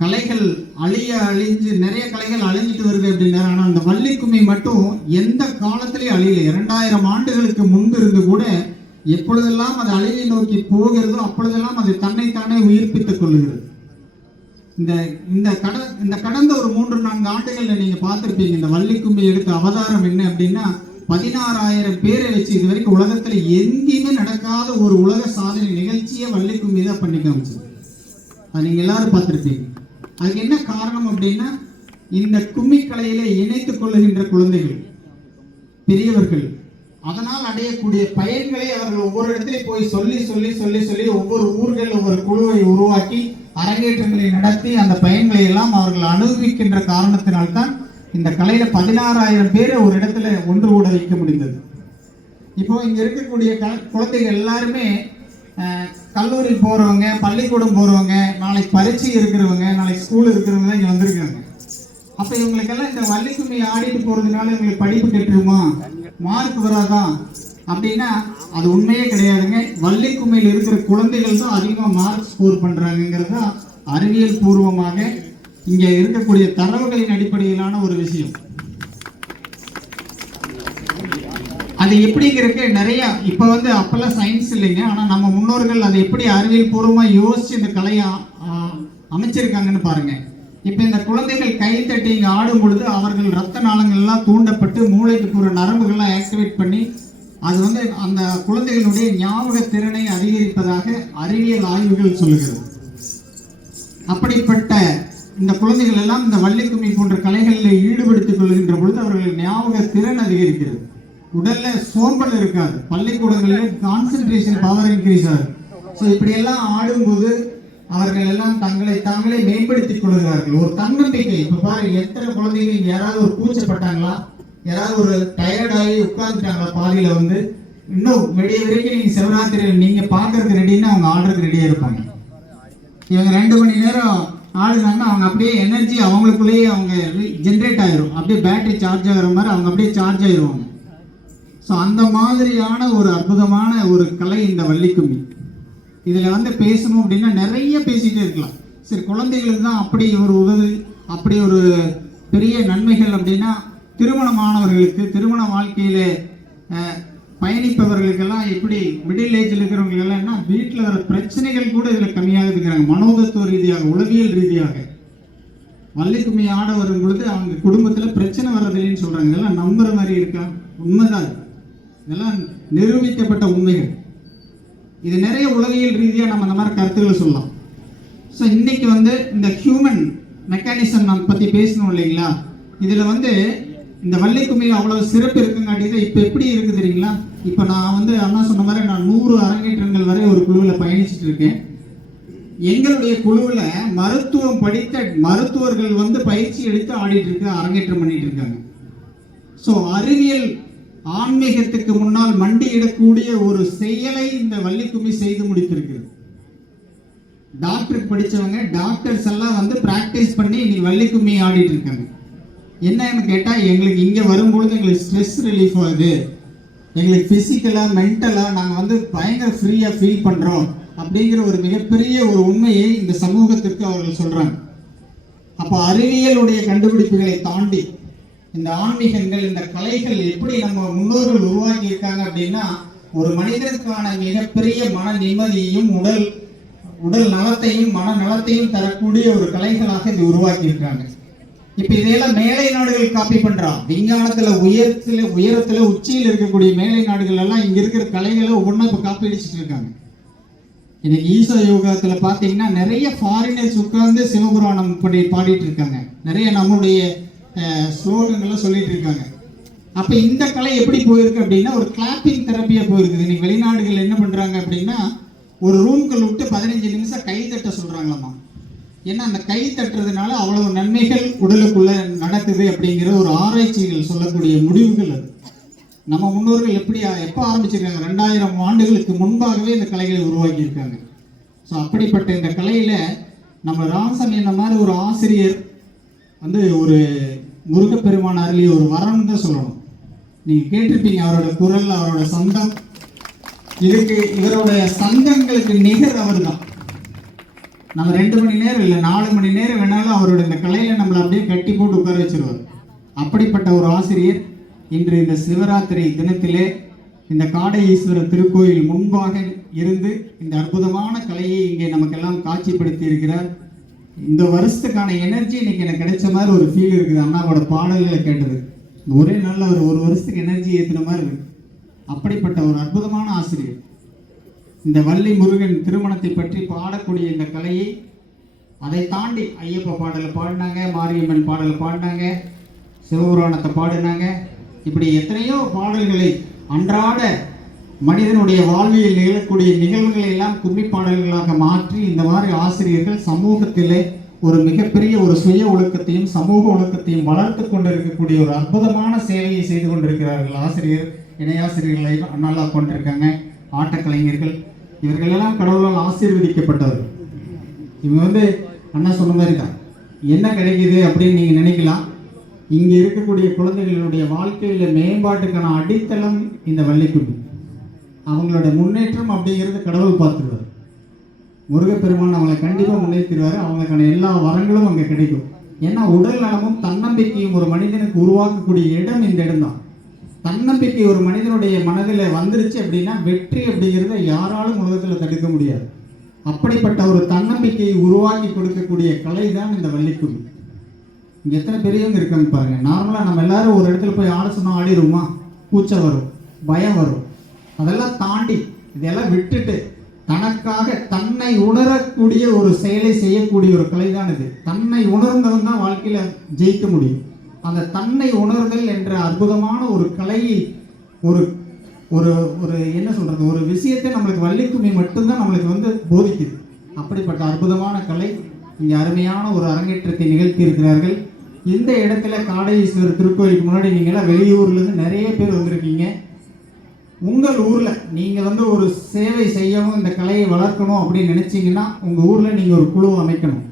கலைகள் அழிஞ்சு நிறைய கலைகள் அழிஞ்சிட்டு வருது அப்படின்னா, ஆனால் அந்த வள்ளி கும்மி மட்டும் எந்த காலத்திலேயும் அழியல. 2000 ஆண்டுகளுக்கு முன்பு இருந்து கூட எப்பொழுதெல்லாம் அது அழிவை நோக்கி போகிறதோ அப்பொழுதெல்லாம் அது தன்னைத்தானே உயிர்ப்பித்துக் கொள்ளுகிறது. இந்த கடந்த ஒரு 3-4 ஆண்டுகள்ல நீங்க பார்த்திருப்பீங்க, இந்த வள்ளி கும்மி எடுத்த அவதாரம் என்ன அப்படின்னா 16,000 பேரை வச்சு இது வரைக்கும் உலகத்துல எங்கேயுமே நடக்காத ஒரு உலக சாதனை நிகழ்ச்சியை வள்ளி கும்மி தான் பண்ணி காமிச்சு. அது நீங்க எல்லாரும் பார்த்திருப்பீங்க. அதுக்கு என்ன காரணம் அப்படின்னா இந்த கும்மி கலையில இணைத்துக் கொள்ளுகின்ற குழந்தைகள், பெரியவர்கள், அதனால் அடையக்கூடிய பயன்களை அவர்கள் ஒவ்வொரு இடத்திலையும் போய் சொல்லி சொல்லி சொல்லி சொல்லி ஒவ்வொரு ஊர்கள் ஒவ்வொரு குழுவை உருவாக்கி அரங்கேற்றங்களை நடத்தி அந்த பயன்களை எல்லாம் அவர்கள் அனுபவிக்கின்ற காரணத்தினால்தான் இந்த கலையில 16,000 பேரை ஒரு இடத்துல ஒன்று கூட வைக்க முடிந்தது. இப்போ இங்க இருக்கக்கூடிய குழந்தைகள் எல்லாருமே கல்லூரி போறவங்க, பள்ளிக்கூடம் போறவங்க, நாளைக்கு பரீட்சை இருக்கிறவங்க, நாளைக்கு ஸ்கூல் இருக்கிறவங்க தான் இங்க வந்திருக்காங்க. அப்ப இவங்களுக்கெல்லாம் இந்த வள்ளி கும்மி ஆடிட்டு போறதுனால இவங்களுக்கு படிப்பு கெட்டுருமா, மார்க் வராதா அப்படின்னா அது உண்மையே கிடையாதுங்க. வள்ளி கும்மியில் இருக்கிற குழந்தைகள் தான் அதிகமா மார்க் ஸ்கோர் பண்றாங்கிறது அறிவியல் பூர்வமாக இங்க இருக்கக்கூடிய தரவுகளின் அடிப்படையிலான ஒரு விஷயம். அது எப்படிங்கிறதுக்கு நிறைய இப்ப அப்பெல்லாம் சயின்ஸ் இல்லைங்க, ஆனா நம்ம முன்னோர்கள் அதை எப்படி அறிவியல் பூர்வமா யோசிச்சு இந்த கலையை அமைச்சிருக்காங்கன்னு பாருங்க. இப்ப இந்த குழந்தைகள் கை தட்டி இங்க ஆடும் பொழுது அவர்கள் ரத்த நாளங்கள் எல்லாம் தூண்டப்பட்டு மூளைக்கு போற நரம்புகள்லாம் ஆக்டிவேட் பண்ணி அது அந்த குழந்தைகளுடைய ஞாபக திறனை அதிகரிப்பதாக அறிவியல் ஆய்வுகள் சொல்லுகிறது. அப்படிப்பட்ட இந்த குழந்தைகள் எல்லாம் இந்த வள்ளி கும்மி போன்ற கலைகளில் ஈடுபடுத்திக் கொள்கின்ற பொழுது அவர்கள் ஞாபக திறன் அதிகரிக்கிறது, உடல்ல சோம்பல் இருக்காது, பள்ளிக்கூடங்களில் கான்சென்ட்ரேஷன் பவர் இன்க்ரீஸ் ஆகுது. ஸோ இப்படி எல்லாம் ஆடும்போது அவர்கள் எல்லாம் தாங்களே மேம்படுத்திக் கொள்கிறார்கள். ஒரு தன்னம்பிக்கை. இப்ப பாருங்க, எத்தனை குழந்தைங்க யாராவது ஒரு கூச்சப்பட்டாங்களா, யாராவது ஒரு டயர்டாகி உட்கார்ந்துட்டாங்களா பாதியில இன்னும் விடிய வரைக்கும் நீங்க சிவராத்திரியில் நீங்க பாக்குறதுக்கு ரெடின்னா அவங்க ஆடுறதுக்கு ரெடியா இருப்பாங்க. இவங்க 2 மணி நேரம் ஆடுனாங்கன்னா அவங்க அப்படியே எனர்ஜி அவங்களுக்குள்ளேயே அவங்க ஜென்ரேட் ஆயிரும், அப்படியே பேட்டரி சார்ஜ் ஆகிற மாதிரி அவங்க அப்படியே சார்ஜ் ஆயிடுவாங்க. ஸோ அந்த மாதிரியான ஒரு அற்புதமான ஒரு கலை இந்த வள்ளி கும்மி. இதுல பேசணும் அப்படின்னா நிறைய பேசிட்டே இருக்கலாம். சரி, குழந்தைகளுக்கு தான் அப்படி ஒரு உதவி, அப்படி ஒரு பெரிய நன்மைகள் அப்படின்னா திருமணமானவர்களுக்கு, திருமண வாழ்க்கையில பயணிப்பவர்களுக்கெல்லாம் எப்படி மிடில் ஏஜில் இருக்கிறவங்களுக்கெல்லாம் வீட்டில் வர பிரச்சனைகள் கூட இதில் கம்மியாக இருக்கிறாங்க. மனோதத்துவ ரீதியாக, உளவியல் ரீதியாக வள்ளி கும்மி ஆட வரும் பொழுது அவங்க குடும்பத்தில் பிரச்சனை வர்றதில்லைன்னு சொல்றாங்க. இதெல்லாம் நம்புற மாதிரி இருக்கா? உண்மைதான், இதெல்லாம் நிரூபிக்கப்பட்ட உண்மைகள். இது நிறைய உளவியல் ரீதியாக நம்ம அந்த மாதிரி கருத்துக்களை சொல்லலாம். ஸோ இன்னைக்கு இந்த ஹியூமன் மெக்கானிசம் நம்ம பற்றி பேசணும் இல்லைங்களா? இதில் இந்த வள்ளி கும்மியில் அவ்வளவு சிறப்பு இருக்குங்காட்டிதான் இப்போ எப்படி இருக்கு தெரியுங்களா? இப்போ நான் அண்ணா சொன்ன மாதிரி நான் 100 அரங்கேற்றங்கள் வரை ஒரு குழுவில் பயணிச்சுட்டு இருக்கேன். எங்களுடைய குழுவில் மருத்துவம் படித்த மருத்துவர்கள் பயிற்சி எடுத்து ஆடிட்டு இருக்க, அரங்கேற்றம் பண்ணிட்டு இருக்காங்க. ஸோ அறிவியல் ஆன்மீகத்துக்கு முன்னால் மண்டியிடக்கூடிய ஒரு செயலை இந்த வள்ளி கும்மி செய்து முடித்திருக்கிறது. டாக்டருக்கு படிச்சவங்க, டாக்டர்ஸ் எல்லாம் பிராக்டிஸ் பண்ணி இன்னைக்கு வள்ளி கும்மி ஆடிட்டு இருக்காங்க. என்னன்னு கேட்டால் எங்களுக்கு இங்கே வரும்பொழுது எங்களுக்கு ஸ்ட்ரெஸ் ரிலீஃப் ஆகுது, எங்களுக்கு ஃபிசிக்கலாக மென்டலாக நாங்கள் வந்து பயங்கர ஃப்ரீயாக ஃபீல் பண்ணுறோம் அப்படிங்கிற ஒரு மிகப்பெரிய ஒரு உண்மையை இந்த சமூகத்திற்கு அவர்கள் சொல்கிறாங்க. அப்போ அறிவியலுடைய கண்டுபிடிப்புகளை தாண்டி இந்த ஆன்மீகங்கள், இந்த கலைகள் எப்படி நம்ம முன்னோர்கள் உருவாக்கி இருக்காங்க அப்படின்னா, ஒரு மனிதனுக்கான மிகப்பெரிய மன நிம்மதியையும் உடல் நலத்தையும் மன நலத்தையும் தரக்கூடிய ஒரு கலைகளாக இது உருவாக்கி இருக்காங்க. இப்ப இதையெல்லாம் மேலை நாடுகள் காப்பி பண்றான். விஞ்ஞானத்துல உயரத்துல உச்சியில் இருக்கக்கூடிய மேலை நாடுகள் எல்லாம் இங்க இருக்கிற கலைகளை ஒவ்வொன்றா இப்ப காப்பி அடிச்சுட்டு இருக்காங்க. இன்னைக்கு ஈசா யோகத்துல பாத்தீங்கன்னா நிறைய ஃபாரினர்ஸ் உட்கார்ந்து சிவபுராணம் பாடிட்டு இருக்காங்க, நிறைய நம்மளுடைய ஸ்லோகங்கள்லாம் சொல்லிட்டு இருக்காங்க. அப்ப இந்த கலை எப்படி போயிருக்கு அப்படின்னா ஒரு கிளாப்பிங் தெரப்பியா போயிருக்குது. இன்னைக்கு வெளிநாடுகள் என்ன பண்றாங்க அப்படின்னா ஒரு ரூம்குள்ள விட்டு 15 நிமிஷம் கை தட்ட சொல்றாங்களாமா. ஏன்னா அந்த கை தட்டுறதுனால அவ்வளவு நன்மைகள் உடலுக்குள்ள நடக்குது அப்படிங்கிற ஒரு ஆராய்ச்சிகள் சொல்லக்கூடிய முடிவுகள் அது. நம்ம முன்னோர்கள் எப்போ ஆரம்பிச்சிருக்காங்க? 2000 ஆண்டுகளுக்கு முன்பாகவே இந்த கலைகளை உருவாக்கி இருக்காங்க. ஸோ அப்படிப்பட்ட இந்த கலையில நம்ம ராமசாமி என்ன மாதிரி ஒரு ஆசிரியர் வந்து ஒரு முருகப்பெருமான் அருளிய ஒரு வரம் தான் சொல்லணும். நீங்க கேட்டிருப்பீங்க அவரோட குரல், அவரோட சந்தம். இதுக்கு இவருடைய சந்தங்களுக்கு நிகர் அவர் தான். நம்ம 2 மணி நேரம் இல்லை 4 மணி நேரம் வேணாலும் அவரோட இந்த கலையில நம்மளை அப்படியே கட்டி போட்டு உட்கார வச்சிருவார். அப்படிப்பட்ட ஒரு ஆசிரியர் இன்று இந்த சிவராத்திரி தினத்திலே இந்த காடை ஈஸ்வரர் திருக்கோயில் முன்பாக இருந்து இந்த அற்புதமான கலையை இங்கே நமக்கெல்லாம் காட்சிப்படுத்தி இருக்கிறார். இந்த வருஷத்துக்கான எனர்ஜி இன்னைக்கு எனக்கு கிடைச்ச மாதிரி ஒரு ஃபீல் இருக்குது. அண்ணாவோட பாடல்களை கேட்டது ஒரே நாளில் ஒரு வருஷத்துக்கு எனர்ஜி ஏற்றுன மாதிரி இருக்கு. அப்படிப்பட்ட ஒரு அற்புதமான ஆசிரியர். இந்த வள்ளி முருகன் திருமணத்தை பற்றி பாடக்கூடிய இந்த கலையை அதை தாண்டி ஐயப்ப பாடலை பாடினாங்க, மாரியம்மன் பாடலை பாடினாங்க, சிவபுராணத்தை பாடினாங்க. இப்படி எத்தனையோ பாடல்களை அன்றாட மனிதனுடைய வாழ்வியல் நிகழக்கூடிய நிகழ்வுகளை எல்லாம் கும்மி பாடல்களாக மாற்றி இந்த மாதிரி ஆசிரியர்கள் சமூகத்திலே ஒரு மிகப்பெரிய ஒரு சுய ஒழுக்கத்தையும் சமூக ஒழுக்கத்தையும் வளர்த்து கொண்டிருக்கக்கூடிய ஒரு அற்புதமான சேவையை செய்து கொண்டிருக்கிறார்கள். ஆசிரியர் இணையாசிரியர்களை நல்லா கொண்டிருக்காங்க, ஆட்டக்கலைஞர்கள், இவர்களெல்லாம் கடவுளால் ஆசீர்வதிக்கப்பட்டவர்கள். இவங்க வந்து அண்ணா சொன்ன மாதிரி தான் என்ன கிடைக்குது அப்படின்னு நீங்கள் நினைக்கலாம். இங்கே இருக்கக்கூடிய குழந்தைகளுடைய வாழ்க்கையில் மேம்பாட்டுக்கான அடித்தளம் இந்த வள்ளிக்கும்மி. அவங்களோட முன்னேற்றம் அப்படிங்கிறது கடவுள் பார்த்துருவார். முருகப்பெருமான் அவங்களை கண்டிப்பாக முன்னேற்றிடுவார். அவங்களுக்கான எல்லா வரங்களும் அங்கே கிடைக்கும். ஏன்னா உடல் நலமும் தன்னம்பிக்கையும் ஒரு மனிதனுக்கு உருவாக்கக்கூடிய இடம் இந்த இடம் தான். தன்னம்பிக்கை ஒரு மனிதனுடைய மனதில் வந்துருச்சு அப்படின்னா வெற்றி அப்படிங்கிறத யாராலும் உலகத்தில் தடுக்க முடியாது. அப்படிப்பட்ட ஒரு தன்னம்பிக்கையை உருவாக்கி கொடுக்கக்கூடிய கலை தான் இந்த வள்ளிக்கும்மி. இங்கே எத்தனை பெரியவங்க இருக்காங்க பாருங்க. நார்மலாக நம்ம எல்லாரும் ஒரு இடத்துல போய் ஆட சொன்னால் ஆடிடுவோமா? கூச்சம் வரும், பயம் வரும். அதெல்லாம் தாண்டி இதெல்லாம் விட்டுட்டு தனக்காக தன்னை உணரக்கூடிய ஒரு செயலை செய்யக்கூடிய ஒரு கலை தான் இது. தன்னை உணர்ந்தவன் தான் வாழ்க்கையில ஜெயிக்க முடியும். அந்த தன்னை உணர்தல் என்ற அற்புதமான ஒரு கலையை ஒரு ஒரு ஒரு என்ன சொல்றது, ஒரு விஷயத்தை நம்மளுக்கு வள்ளிக்கும்மி மட்டும்தான் நம்மளுக்கு வந்து போதிக்குது. அப்படிப்பட்ட அற்புதமான கலை இங்கே அருமையான ஒரு அரங்கேற்றத்தை நிகழ்த்தி இருக்கிறார்கள். இந்த இடத்துல காடை ஈஸ்வரர் திருக்கோயிலுக்கு முன்னாடி நீங்களாம் வெளியூர்லேருந்து நிறைய பேர் வந்திருக்கீங்க. உங்கள் ஊரில் நீங்கள் வந்து ஒரு சேவை செய்யவும் இந்த கலையை வளர்க்கணும் அப்படின்னு நினச்சிங்கன்னா உங்கள் ஊரில் நீங்கள் ஒரு குழு அமைக்கணும்.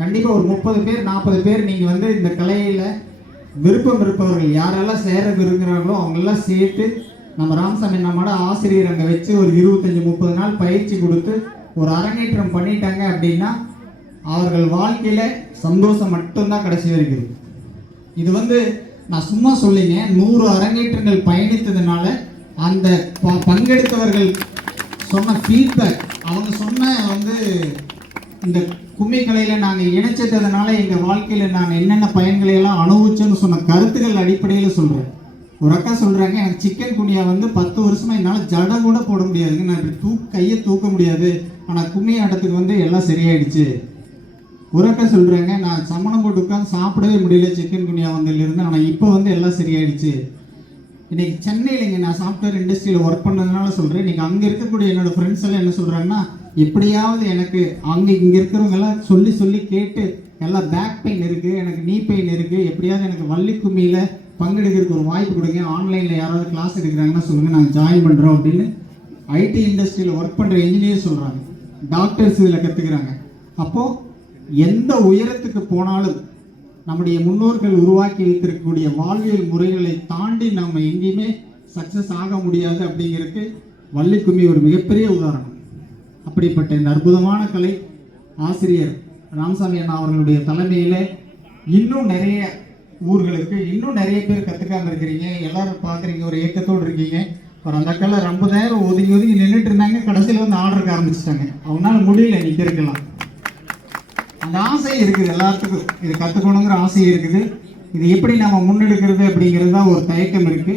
கண்டிப்பாக ஒரு 30 பேர் 40 பேர் நீங்கள் வந்து இந்த கலையில் விருப்பம் இருப்பவர்கள் யாரெல்லாம் சேர விரும்புகிறாங்களோ அவங்களெல்லாம் சேர்த்து நம்ம ராமசாமி நம்மளோட ஆசிரியர் அங்கே வச்சு ஒரு 25-30 நாள் பயிற்சி கொடுத்து ஒரு அரங்கேற்றம் பண்ணிட்டாங்க அப்படின்னா அவர்கள் வாழ்க்கையில் சந்தோஷம் மட்டும்தான் கடைசி வரைக்கும். இது வந்து நான் சும்மா சொல்லிங்க, 100 அரங்கேற்றங்கள் பயணித்ததுனால அந்த பங்கெடுத்தவர்கள் சொன்ன ஃபீட்பேக், அவங்க சொன்ன வந்து இந்த கும்மி கலையில் நாங்கள் இணைச்சதுனால எங்கள் வாழ்க்கையில் நாங்கள் என்னென்ன பயன்களை எல்லாம் அனுபவிச்சோன்னு சொன்ன கருத்துக்கள் அடிப்படையில் சொல்கிறேன். ஒரு அக்கா சொல்கிறாங்க, எனக்கு சிக்கன் குனியா வந்து 10 வருஷமாக என்னால் ஜடை கூட போட முடியாதுங்க, நான் இப்படி கையை தூக்க முடியாது, ஆனால் கும்மி ஆட்டத்துக்கு வந்து எல்லாம் சரியாயிடுச்சு. ஒரு அக்கா சொல்கிறாங்க, நான் சமணம் போட்டு உட்காந்து சாப்பிடவே முடியல சிக்கன் குனியா வந்ததுலேருந்து, ஆனால் இப்போ வந்து எல்லாம் சரியாயிடுச்சு. இன்றைக்கி சென்னையில் இங்கே நான் சாஃப்ட்வேர் இண்டஸ்ட்ரியில் ஒர்க் பண்ணதுனால சொல்கிறேன். இன்றைக்கி அங்கே இருக்கக்கூடிய என்னோடய ஃப்ரெண்ட்ஸ் எல்லாம் என்ன சொல்கிறாங்கன்னா, எப்படியாவது எனக்கு இங்கே இருக்கிறவங்கெல்லாம் சொல்லி சொல்லி கேட்டு எல்லாம் பேக் பெயின் இருக்குது, எனக்கு நீ பெயின் இருக்குது, எப்படியாவது எனக்கு வள்ளிக்கும்மியில் பங்கெடுக்கிறதுக்கு ஒரு வாய்ப்பு கொடுங்க, ஆன்லைனில் யாராவது கிளாஸ் எடுக்கிறாங்கன்னா சொல்லுங்கள், நாங்கள் ஜாயின் பண்ணுறோம் அப்படின்னு ஐடி இண்டஸ்ட்ரியில் ஒர்க் பண்ணுற இன்ஜினியர் சொல்கிறாங்க. டாக்டர்ஸ் இதில் கற்றுக்கிறாங்க. அப்போது எந்த உயரத்துக்கு போனாலும் நம்முடைய முன்னோர்கள் உருவாக்கி வைத்திருக்கக்கூடிய வாழ்வியல் முறைகளை தாண்டி நம்ம எங்கேயுமே சக்ஸஸ் ஆக முடியாது அப்படிங்கிறதுக்கு வள்ளிக்கும்மி ஒரு மிகப்பெரிய உதாரணம். அப்படிப்பட்ட இந்த அற்புதமான கலை ஆசிரியர் ராமசாமி அண்ணா அவர்களுடைய தலைமையில் இன்னும் நிறைய ஊர்களுக்கு இன்னும் நிறைய பேர் கற்றுக்காமல் இருக்கிறீங்க. எல்லாரும் பார்க்குறீங்க, ஒரு ஏக்கத்தோடு இருக்கீங்க. ஒரு அந்த அக்கெல்லாம் ரொம்ப நேரம் ஒதுங்கி நின்றுட்டு இருந்தாங்க. கடைசியில் வந்து ஆர்டருக்கு ஆரம்பிச்சிட்டாங்க. அவனால் முடியல நிற்க இருக்கலாம். அந்த ஆசை இருக்குது எல்லாத்துக்கும், இது கற்றுக்கணுங்கிற ஆசை இருக்குது. இது எப்படி நம்ம முன்னெடுக்கிறது அப்படிங்கிறது தான் ஒரு தயக்கம் இருக்குது.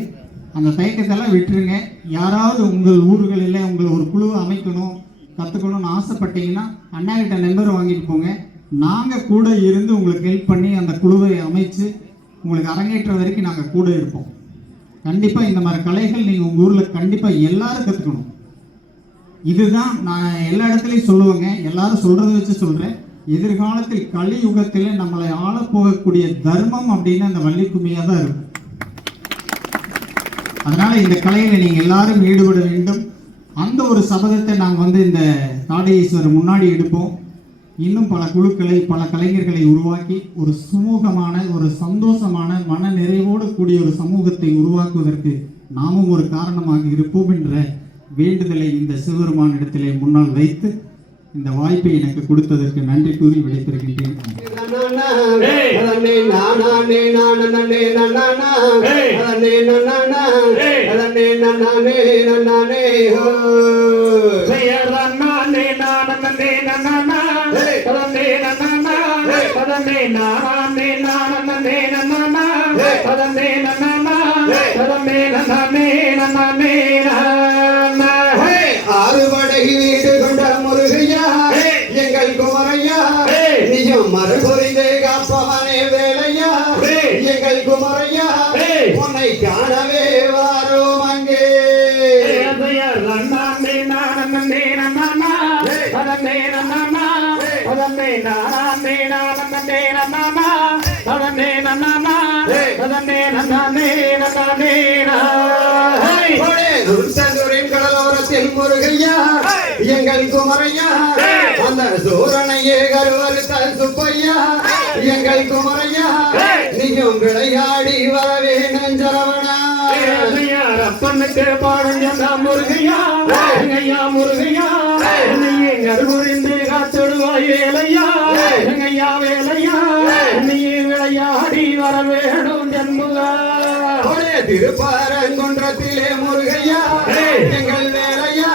அந்த தயக்கத்தெல்லாம் விட்டுருங்க. யாராவது உங்கள் ஊர்களில் உங்களை ஒரு குழுவை அமைக்கணும், கற்றுக்கணும்னு ஆசைப்பட்டீங்கன்னா அண்ணாகிட்ட நம்பர் வாங்கிட்டு போங்க. நாங்கள் கூட இருந்து உங்களுக்கு ஹெல்ப் பண்ணி அந்த குழுவை அமைச்சு உங்களுக்கு அரங்கேற்ற வரைக்கும் நாங்கள் கூட இருப்போம். கண்டிப்பாக இந்த மாதிரி கலைகள் நீங்கள் உங்கள் ஊரில் கண்டிப்பாக எல்லாரும் கற்றுக்கணும். இதுதான் நான் எல்லா இடத்துலையும் சொல்லுவேங்க, எல்லாரும் சொல்கிறத வச்சு சொல்கிறேன். எதிர்காலத்தில் கலியுகத்தில் நம்மளை ஆளப்போகக்கூடிய தர்மம் அப்படின்னு அந்த வள்ளிக்கும்மியாக தான் இருக்கும். அதனால் இந்த கலையில் நீங்கள் எல்லாரும் ஈடுபட வேண்டும். அந்த ஒரு சபதத்தை நாங்கள் வந்து இந்த காடேஸ்வரர் முன்னாடி எடுப்போம். இன்னும் பல குழுக்களை பல கலைஞர்களை உருவாக்கி ஒரு சுமூகமான ஒரு சந்தோஷமான மன நிறைவோடு கூடிய ஒரு சமூகத்தை உருவாக்குவதற்கு நாமும் ஒரு காரணமாக இருப்போம் என்ற வேண்டுதலை இந்த சிவபெருமான் இடத்திலே முன்னால் வைத்து இந்த வாய்ப்பை எனக்கு கொடுத்ததற்கு நன்றி கூறி விடைபெறுகின்றேன். ஆறுபடை வீடு கொண்ட முருகையா எங்கள் குமரையா, நீயும் மறுபுரிந்து காப்பவனே வேலையா எங்கள் குமரையா, உன்னை காணவே வாரோம் அங்கே. கடலோரத்தில் முருகையா எங்கள் குமரையா, அந்த சூரனையே கருவறுத்த சுப்பையா எங்கள் குமரையா, நீயும் விளையாடி வரவே நஞ்சரவனா. அப்பனுக்கு பாடுங்க முருகையா ஐயா முருகையா, நீயே கருவுறிந்து காத்திடுவாய் வேலையா எங்கையா வேலையா, நீயே விளையாடி வர வேணும் ஜன்முகா. திருப்பரங்குன்றத்திலே முருகையா எங்கள் வேலையா,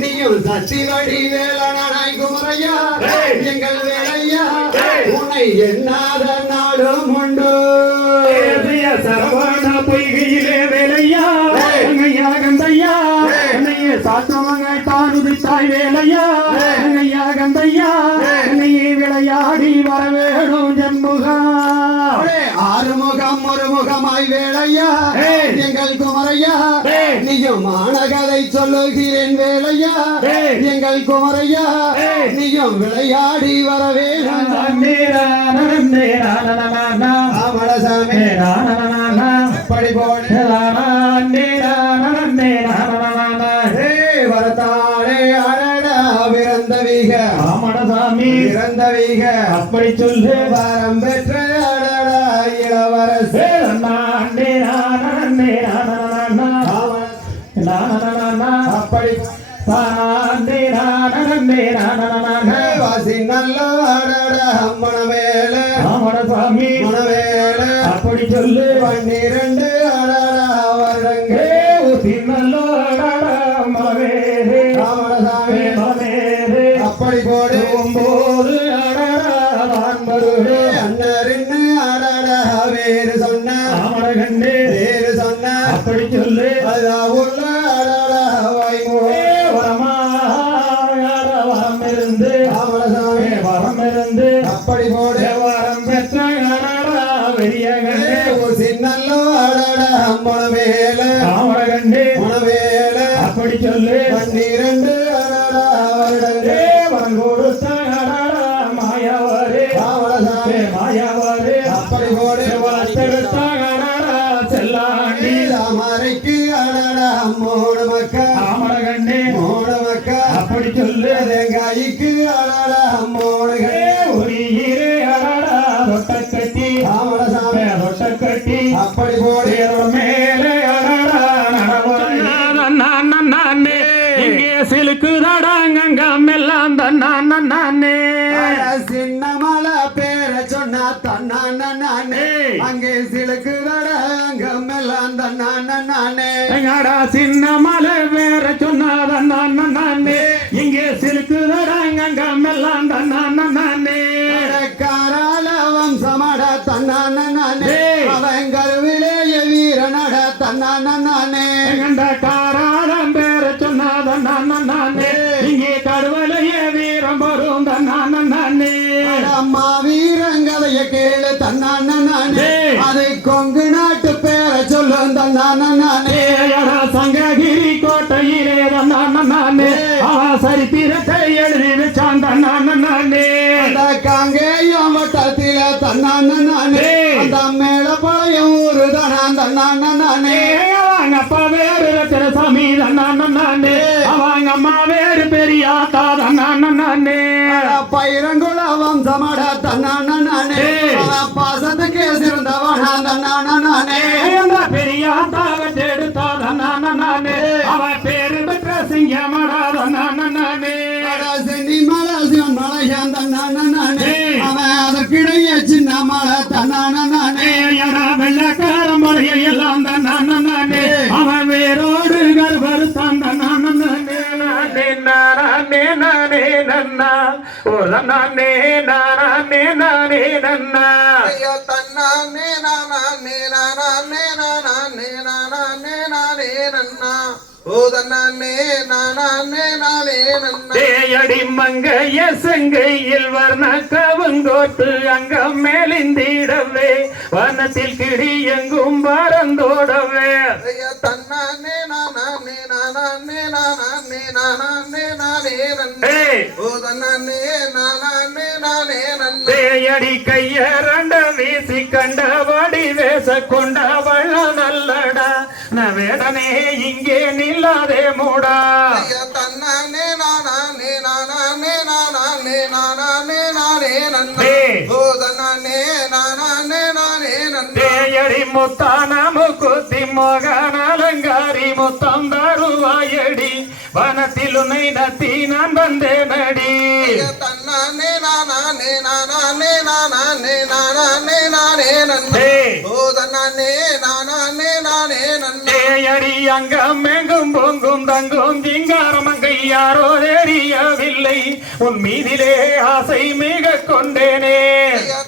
நீயும் சக்தி வடி வேலனாய் குமரையா எங்கள் வேலையா, உன்னை எண்ணாத நாடும் உண்டு. சரவண பொய்கையிலே வேலையா எங்கையா கந்தையா, என்னையே சாத்தவங்க தானுதித்தாய் வேலையா எங்கையா கந்தையா, என்னையே விளையாடி வர வேணும் ஜன்முகா. ஆறுமுகம் ஒரு முகமாய் வேலையா எங்கள் குமரையா, நீயும் மானகதை சொல்லுகிறேன் வேலையா எங்கள் குமரையா, நீயும் விளையாடி வரவே. அப்படி வரத்தாளே அழடா பிறந்தவீக ஆமடசாமி பிறந்தவீக, அப்படி சொல்லு வரம் பெற்ற அழடா இளவரசே. அப்படி வாசி நல்ல அழடா மணவேல ஆமடசாமி மணவேல, அப்படி சொல்லு 12 அழடா வருடங்க நல்லோ மலவேரே ராமசாமி மலவேரே, அப்படி போடு 9 அடரான்பருடே அண்ணரின்னு அடடா வேறு சொன்ன ஆமடகண்டே வேறு சொன்ன, அப்படி சொல்லு அதா உள்ள அடடா வாய்மூடே வரமா வரம் இருந்து ராமசாமி வரம் இருந்து, அப்படி போடு வரம் பெற்ற அடடா வெறியகண்டே சின்னல்லோ அடடா மணவேல ஆமடகண்டே மணவேல, அப்படி சொல்லு 12 அடடா வருடங்க வரம் கொடுத்த அடடா மாயாவரே ராமசாமி மாயாவரே, அப்படி போடு வளர்த்தெடுத்த அடடா செல்லாண்டி தாமரைக்கு அடடா 3 மக்கா ஆமடகண்டே 3 மக்கா, அப்படி சொல்லு தேங்காய்க்கு அடடா 3 ஒரு ஈரே அடடா தொட்ட கட்டி கட்டி அப்படி போடு மேலே அடடா நடவாய் நானே இங்கே சிலுக்கு தடாங்க மெல்லாம் நானே சின்ன மலை பேர சொன்னா தன்னானே அங்கே சிலுக்கு தடாங்க மெல்லாம் நானே எங்கடா சின்ன மலை வேற சொன்னாத நானே இங்கே சிலுக்கு தடாங்க மெல்லாம் நானே காரால வம்சமட தன்னானே அவன் கருவிலேய வீரனட தன்னானே எங்கண்ட காராளம் பேர சொன்னாத நானே இங்கே கடுவலைய வீரம் வரும் நானே அம்மா வீரங்கதைய கேளு தன்னானே அது கொங்கு நாட்டு பேர சொல்லும் தன்னானே சங்ககிரி கோட்டையிலே நானே சரித்திரத்தை எழுதி வச்சான் நானே அந்த காங்கேயம் வட்டத்தில தன்னானே அந்த மேல பழையும் ஊரு தன்னானே அவங்க அப்பா வேறு ரத்தின சாமி நானே அவங்க அம்மா வேறு பெரியாத்தா நானே பயிரங்குல வம்சமட தன்னானே பாசத்துக்கு சிறந்தவனா தன்னானே பெரியாத்தா எடுத்தா நானே அவ பேரு பெற்ற சிங்கமடா நானே சென்னி மலை சிவன் மலையான் தன்னானே அவன் அதற்கிடையே சின்ன மலை தன்னானே வெள்ளக்கார மலையை எல்லாம் நானே அவன் வேரோடு கருவறுத்தான் நானே நானே நானே நன்னா ஒரு நானே நானே நானே நன்னா தன்னானே நானே நானே நானே நானே நானே நன்னா தேயடி மங்கைய செங்கையில் வர்ண கவங்கோட்டு அங்கம் மேலிந்திடவே வனத்தில் கிடி எங்கும் பறந்தோடவே தன்னானே நானே நானே நானே நானே நானே தேயடி கையரண்ட வீசி கண்டபடி வேச கொண்டவள் நல்லடா நவேடனே இங்கே நில்லாதே மூடா தன்னானே நானே நானே நானே நானே நானே நன்னே ஓ தன்னானே நானே நானே நன்னே தேயடி முத்தான முக்குத்தி மோகன அலங்காரி முத்தம் தருவாயடி வனத்தில் உன்னை நத்தி நான் வந்தேனடி தன்னானே நானே நானே நானே நானே நானே நன்னே ஓ தன்னானே நானே நானே நன்னே தேயடி அங்கம் எங்கும் பொங்கும் தங்கும் சிங்காரமங்கை யாரோ தெரியவில்லை உன் மீதிலே ஆசை மிக கொண்டேனே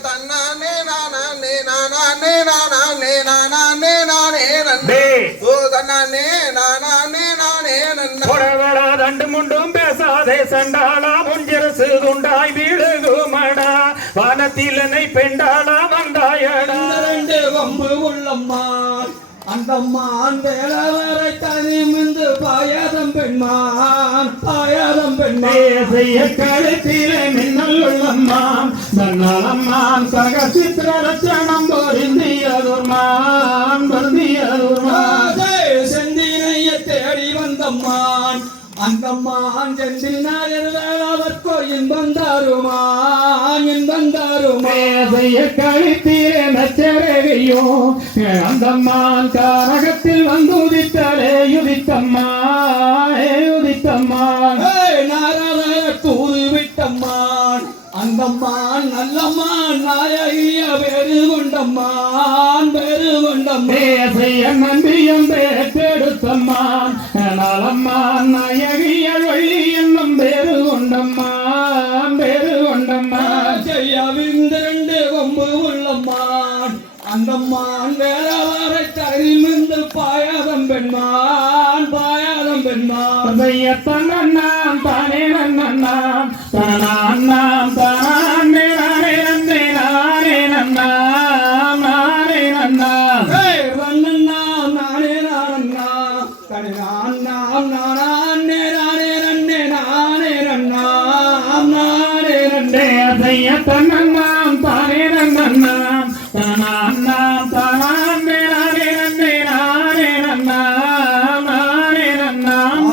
தன்னானே நானே நானே நானே நானே நானே நன்னே ஓ தன்னானே நானே நானே நன்னே புடவடா தண்டு முண்டும் பேசாதே சண்டாளா முன்ஜரசு துண்டாய் வீடுகுமடா வானத்தில் என்னை பெண்டாளா வந்தாயடா ரெண்டு வம்பு உள்ளம்மா அந்தம்மான் வேளவரை தனி மிந்து பாயாதம் பெண்மான் செய்ய கழுத்திலே மின்னல் உள்ளம்மான் தன்னலம்மான் சக சித்திர ரச்சனம் பொருந்தியதுர்மான் செந்தினைய தேடி வந்தம்மான் அந்தம்மான் செந்தில் நாயர் வேளாவர்க்கோ இன்பம் தருமான் செய்ய கழுத்திலே நச்சரவையும் அந்தம்மான் காரகத்தில் வந்து உதித்தலே உதித்தம்மான் நாராயண தூது விட்டம்மான் அந்தம்மான் நல்லம்மான் நாயகிய பெரு கொண்டம்மான் செய்ய நம்பியம் பெற்றெடுத்தம்மான் நலம்மான் நாயகிய வள்ளி என்னும் பேரு கொண்டம்மான் செய்யவிந்திரண்டு கொம்பு உள்ளம்மான் அந்தம்மான் வேறவரை தரிமிந்து பாயாதம் பெண்மான் செய்ய தன்னாம் தானே நன்னாம் தனாம் தானே நானே நன்னாம் செய்ய தன்னாம் தானே நன்னாம் தனாம் தானே நன்னாம்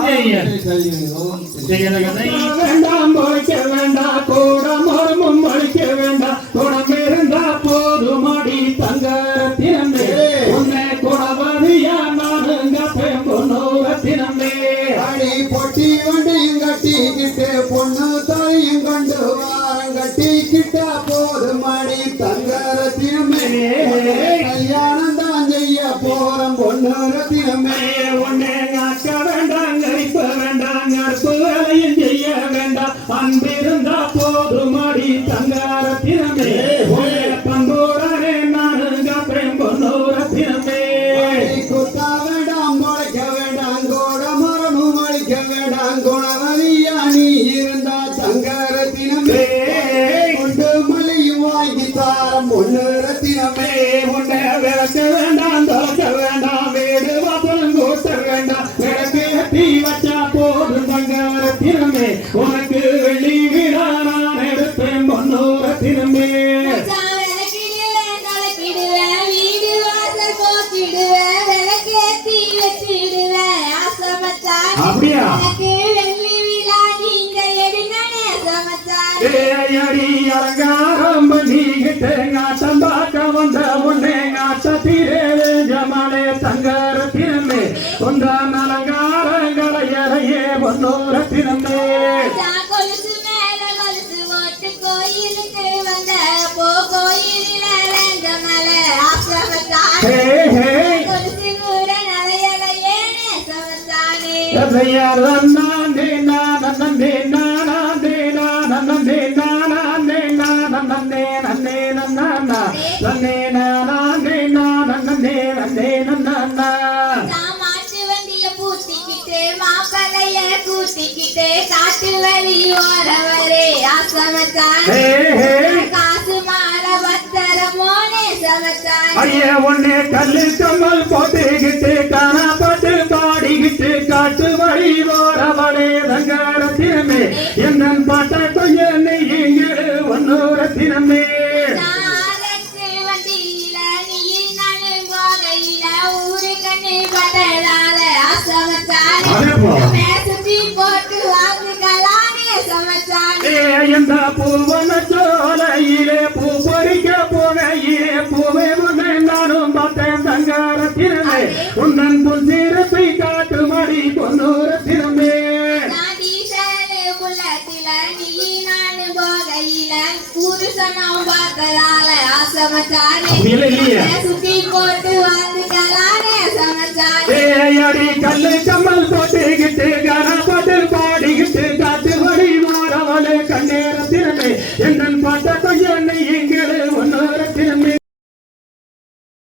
வேண்டாம் போய்க்க வேண்டாம் கூட ரத்தினமே உன்னே காக்க வேண்டாம் கரிப்ப வேண்டாம் கற்பு வேலையும் செய்ய வேண்டாம் அன்பிருந்தா போதுமடி தங்க ரத்தினமே பண்போடனே நானும் காப்பேன் பொண்ணு ரத்தினமே கொத்த வேண்டாம் முளைக்க வேண்டாம் கோட மரமும் அழிக்க வேண்டாம் குணவழியா நீ இருந்தா தங்க ரத்தினமே கொண்டு மலையும் வாங்கி தாரம் பொண்ணு ரத்தினமே உன்னை விளக்க வேண்டாம் தொலைக்க வேண்டாம் வீடு வாசலும் கூட்ட வேண்டாம் விளக்கு கட்டி வச்சா போதும் தங்க ரத்தினமே உனக்கு வெள்ளி வீடா நான் எடுப்பேன் பொண்ணு ரத்தினமே அப்படியா அடி அலங்காரம் பண்ணிக்கிட்டு நாட்டம் பார்க்க வந்த உன்னை நாட்டத்திலே ஜமாலே தங்க ரத்தினமே ஒன்றாம் அலங்காரங்களை அறையே பொண்ணு ரத்தினமே காட்டு வழி ஓரவரே ஆசமத்தானே காசு மாற பத்திரமோனே சமத்தானே ஐயா உன்னை கல்லு கம்மல் போட்டுக்கிட்டு காணா பாட்டு பாடிக்கிட்டு காட்டு வழி ஓரவளே தங்க ரத்தினமே என்ன பாட்ட கொஞ்சம் நீங்க ஒன்னு ரத்தினமே இந்த பூவன சோலையிலே பூ பறிக்க போகையிலே பூவை உன்னை நானும் பார்த்தேன் தங்க ரத்தினமே உன்னன் புல்சிறப்பை காட்டு மடி பொண்ணு ரத்தினமே சுத்தி போட்டு வந்து அடி கல்லு கம்மல் போட்டுக்கிட்டு கனப்பட்டு பாடிக்கிட்டு காட்டு வழி மாறவளே கண்ணே ரத்தினமே என்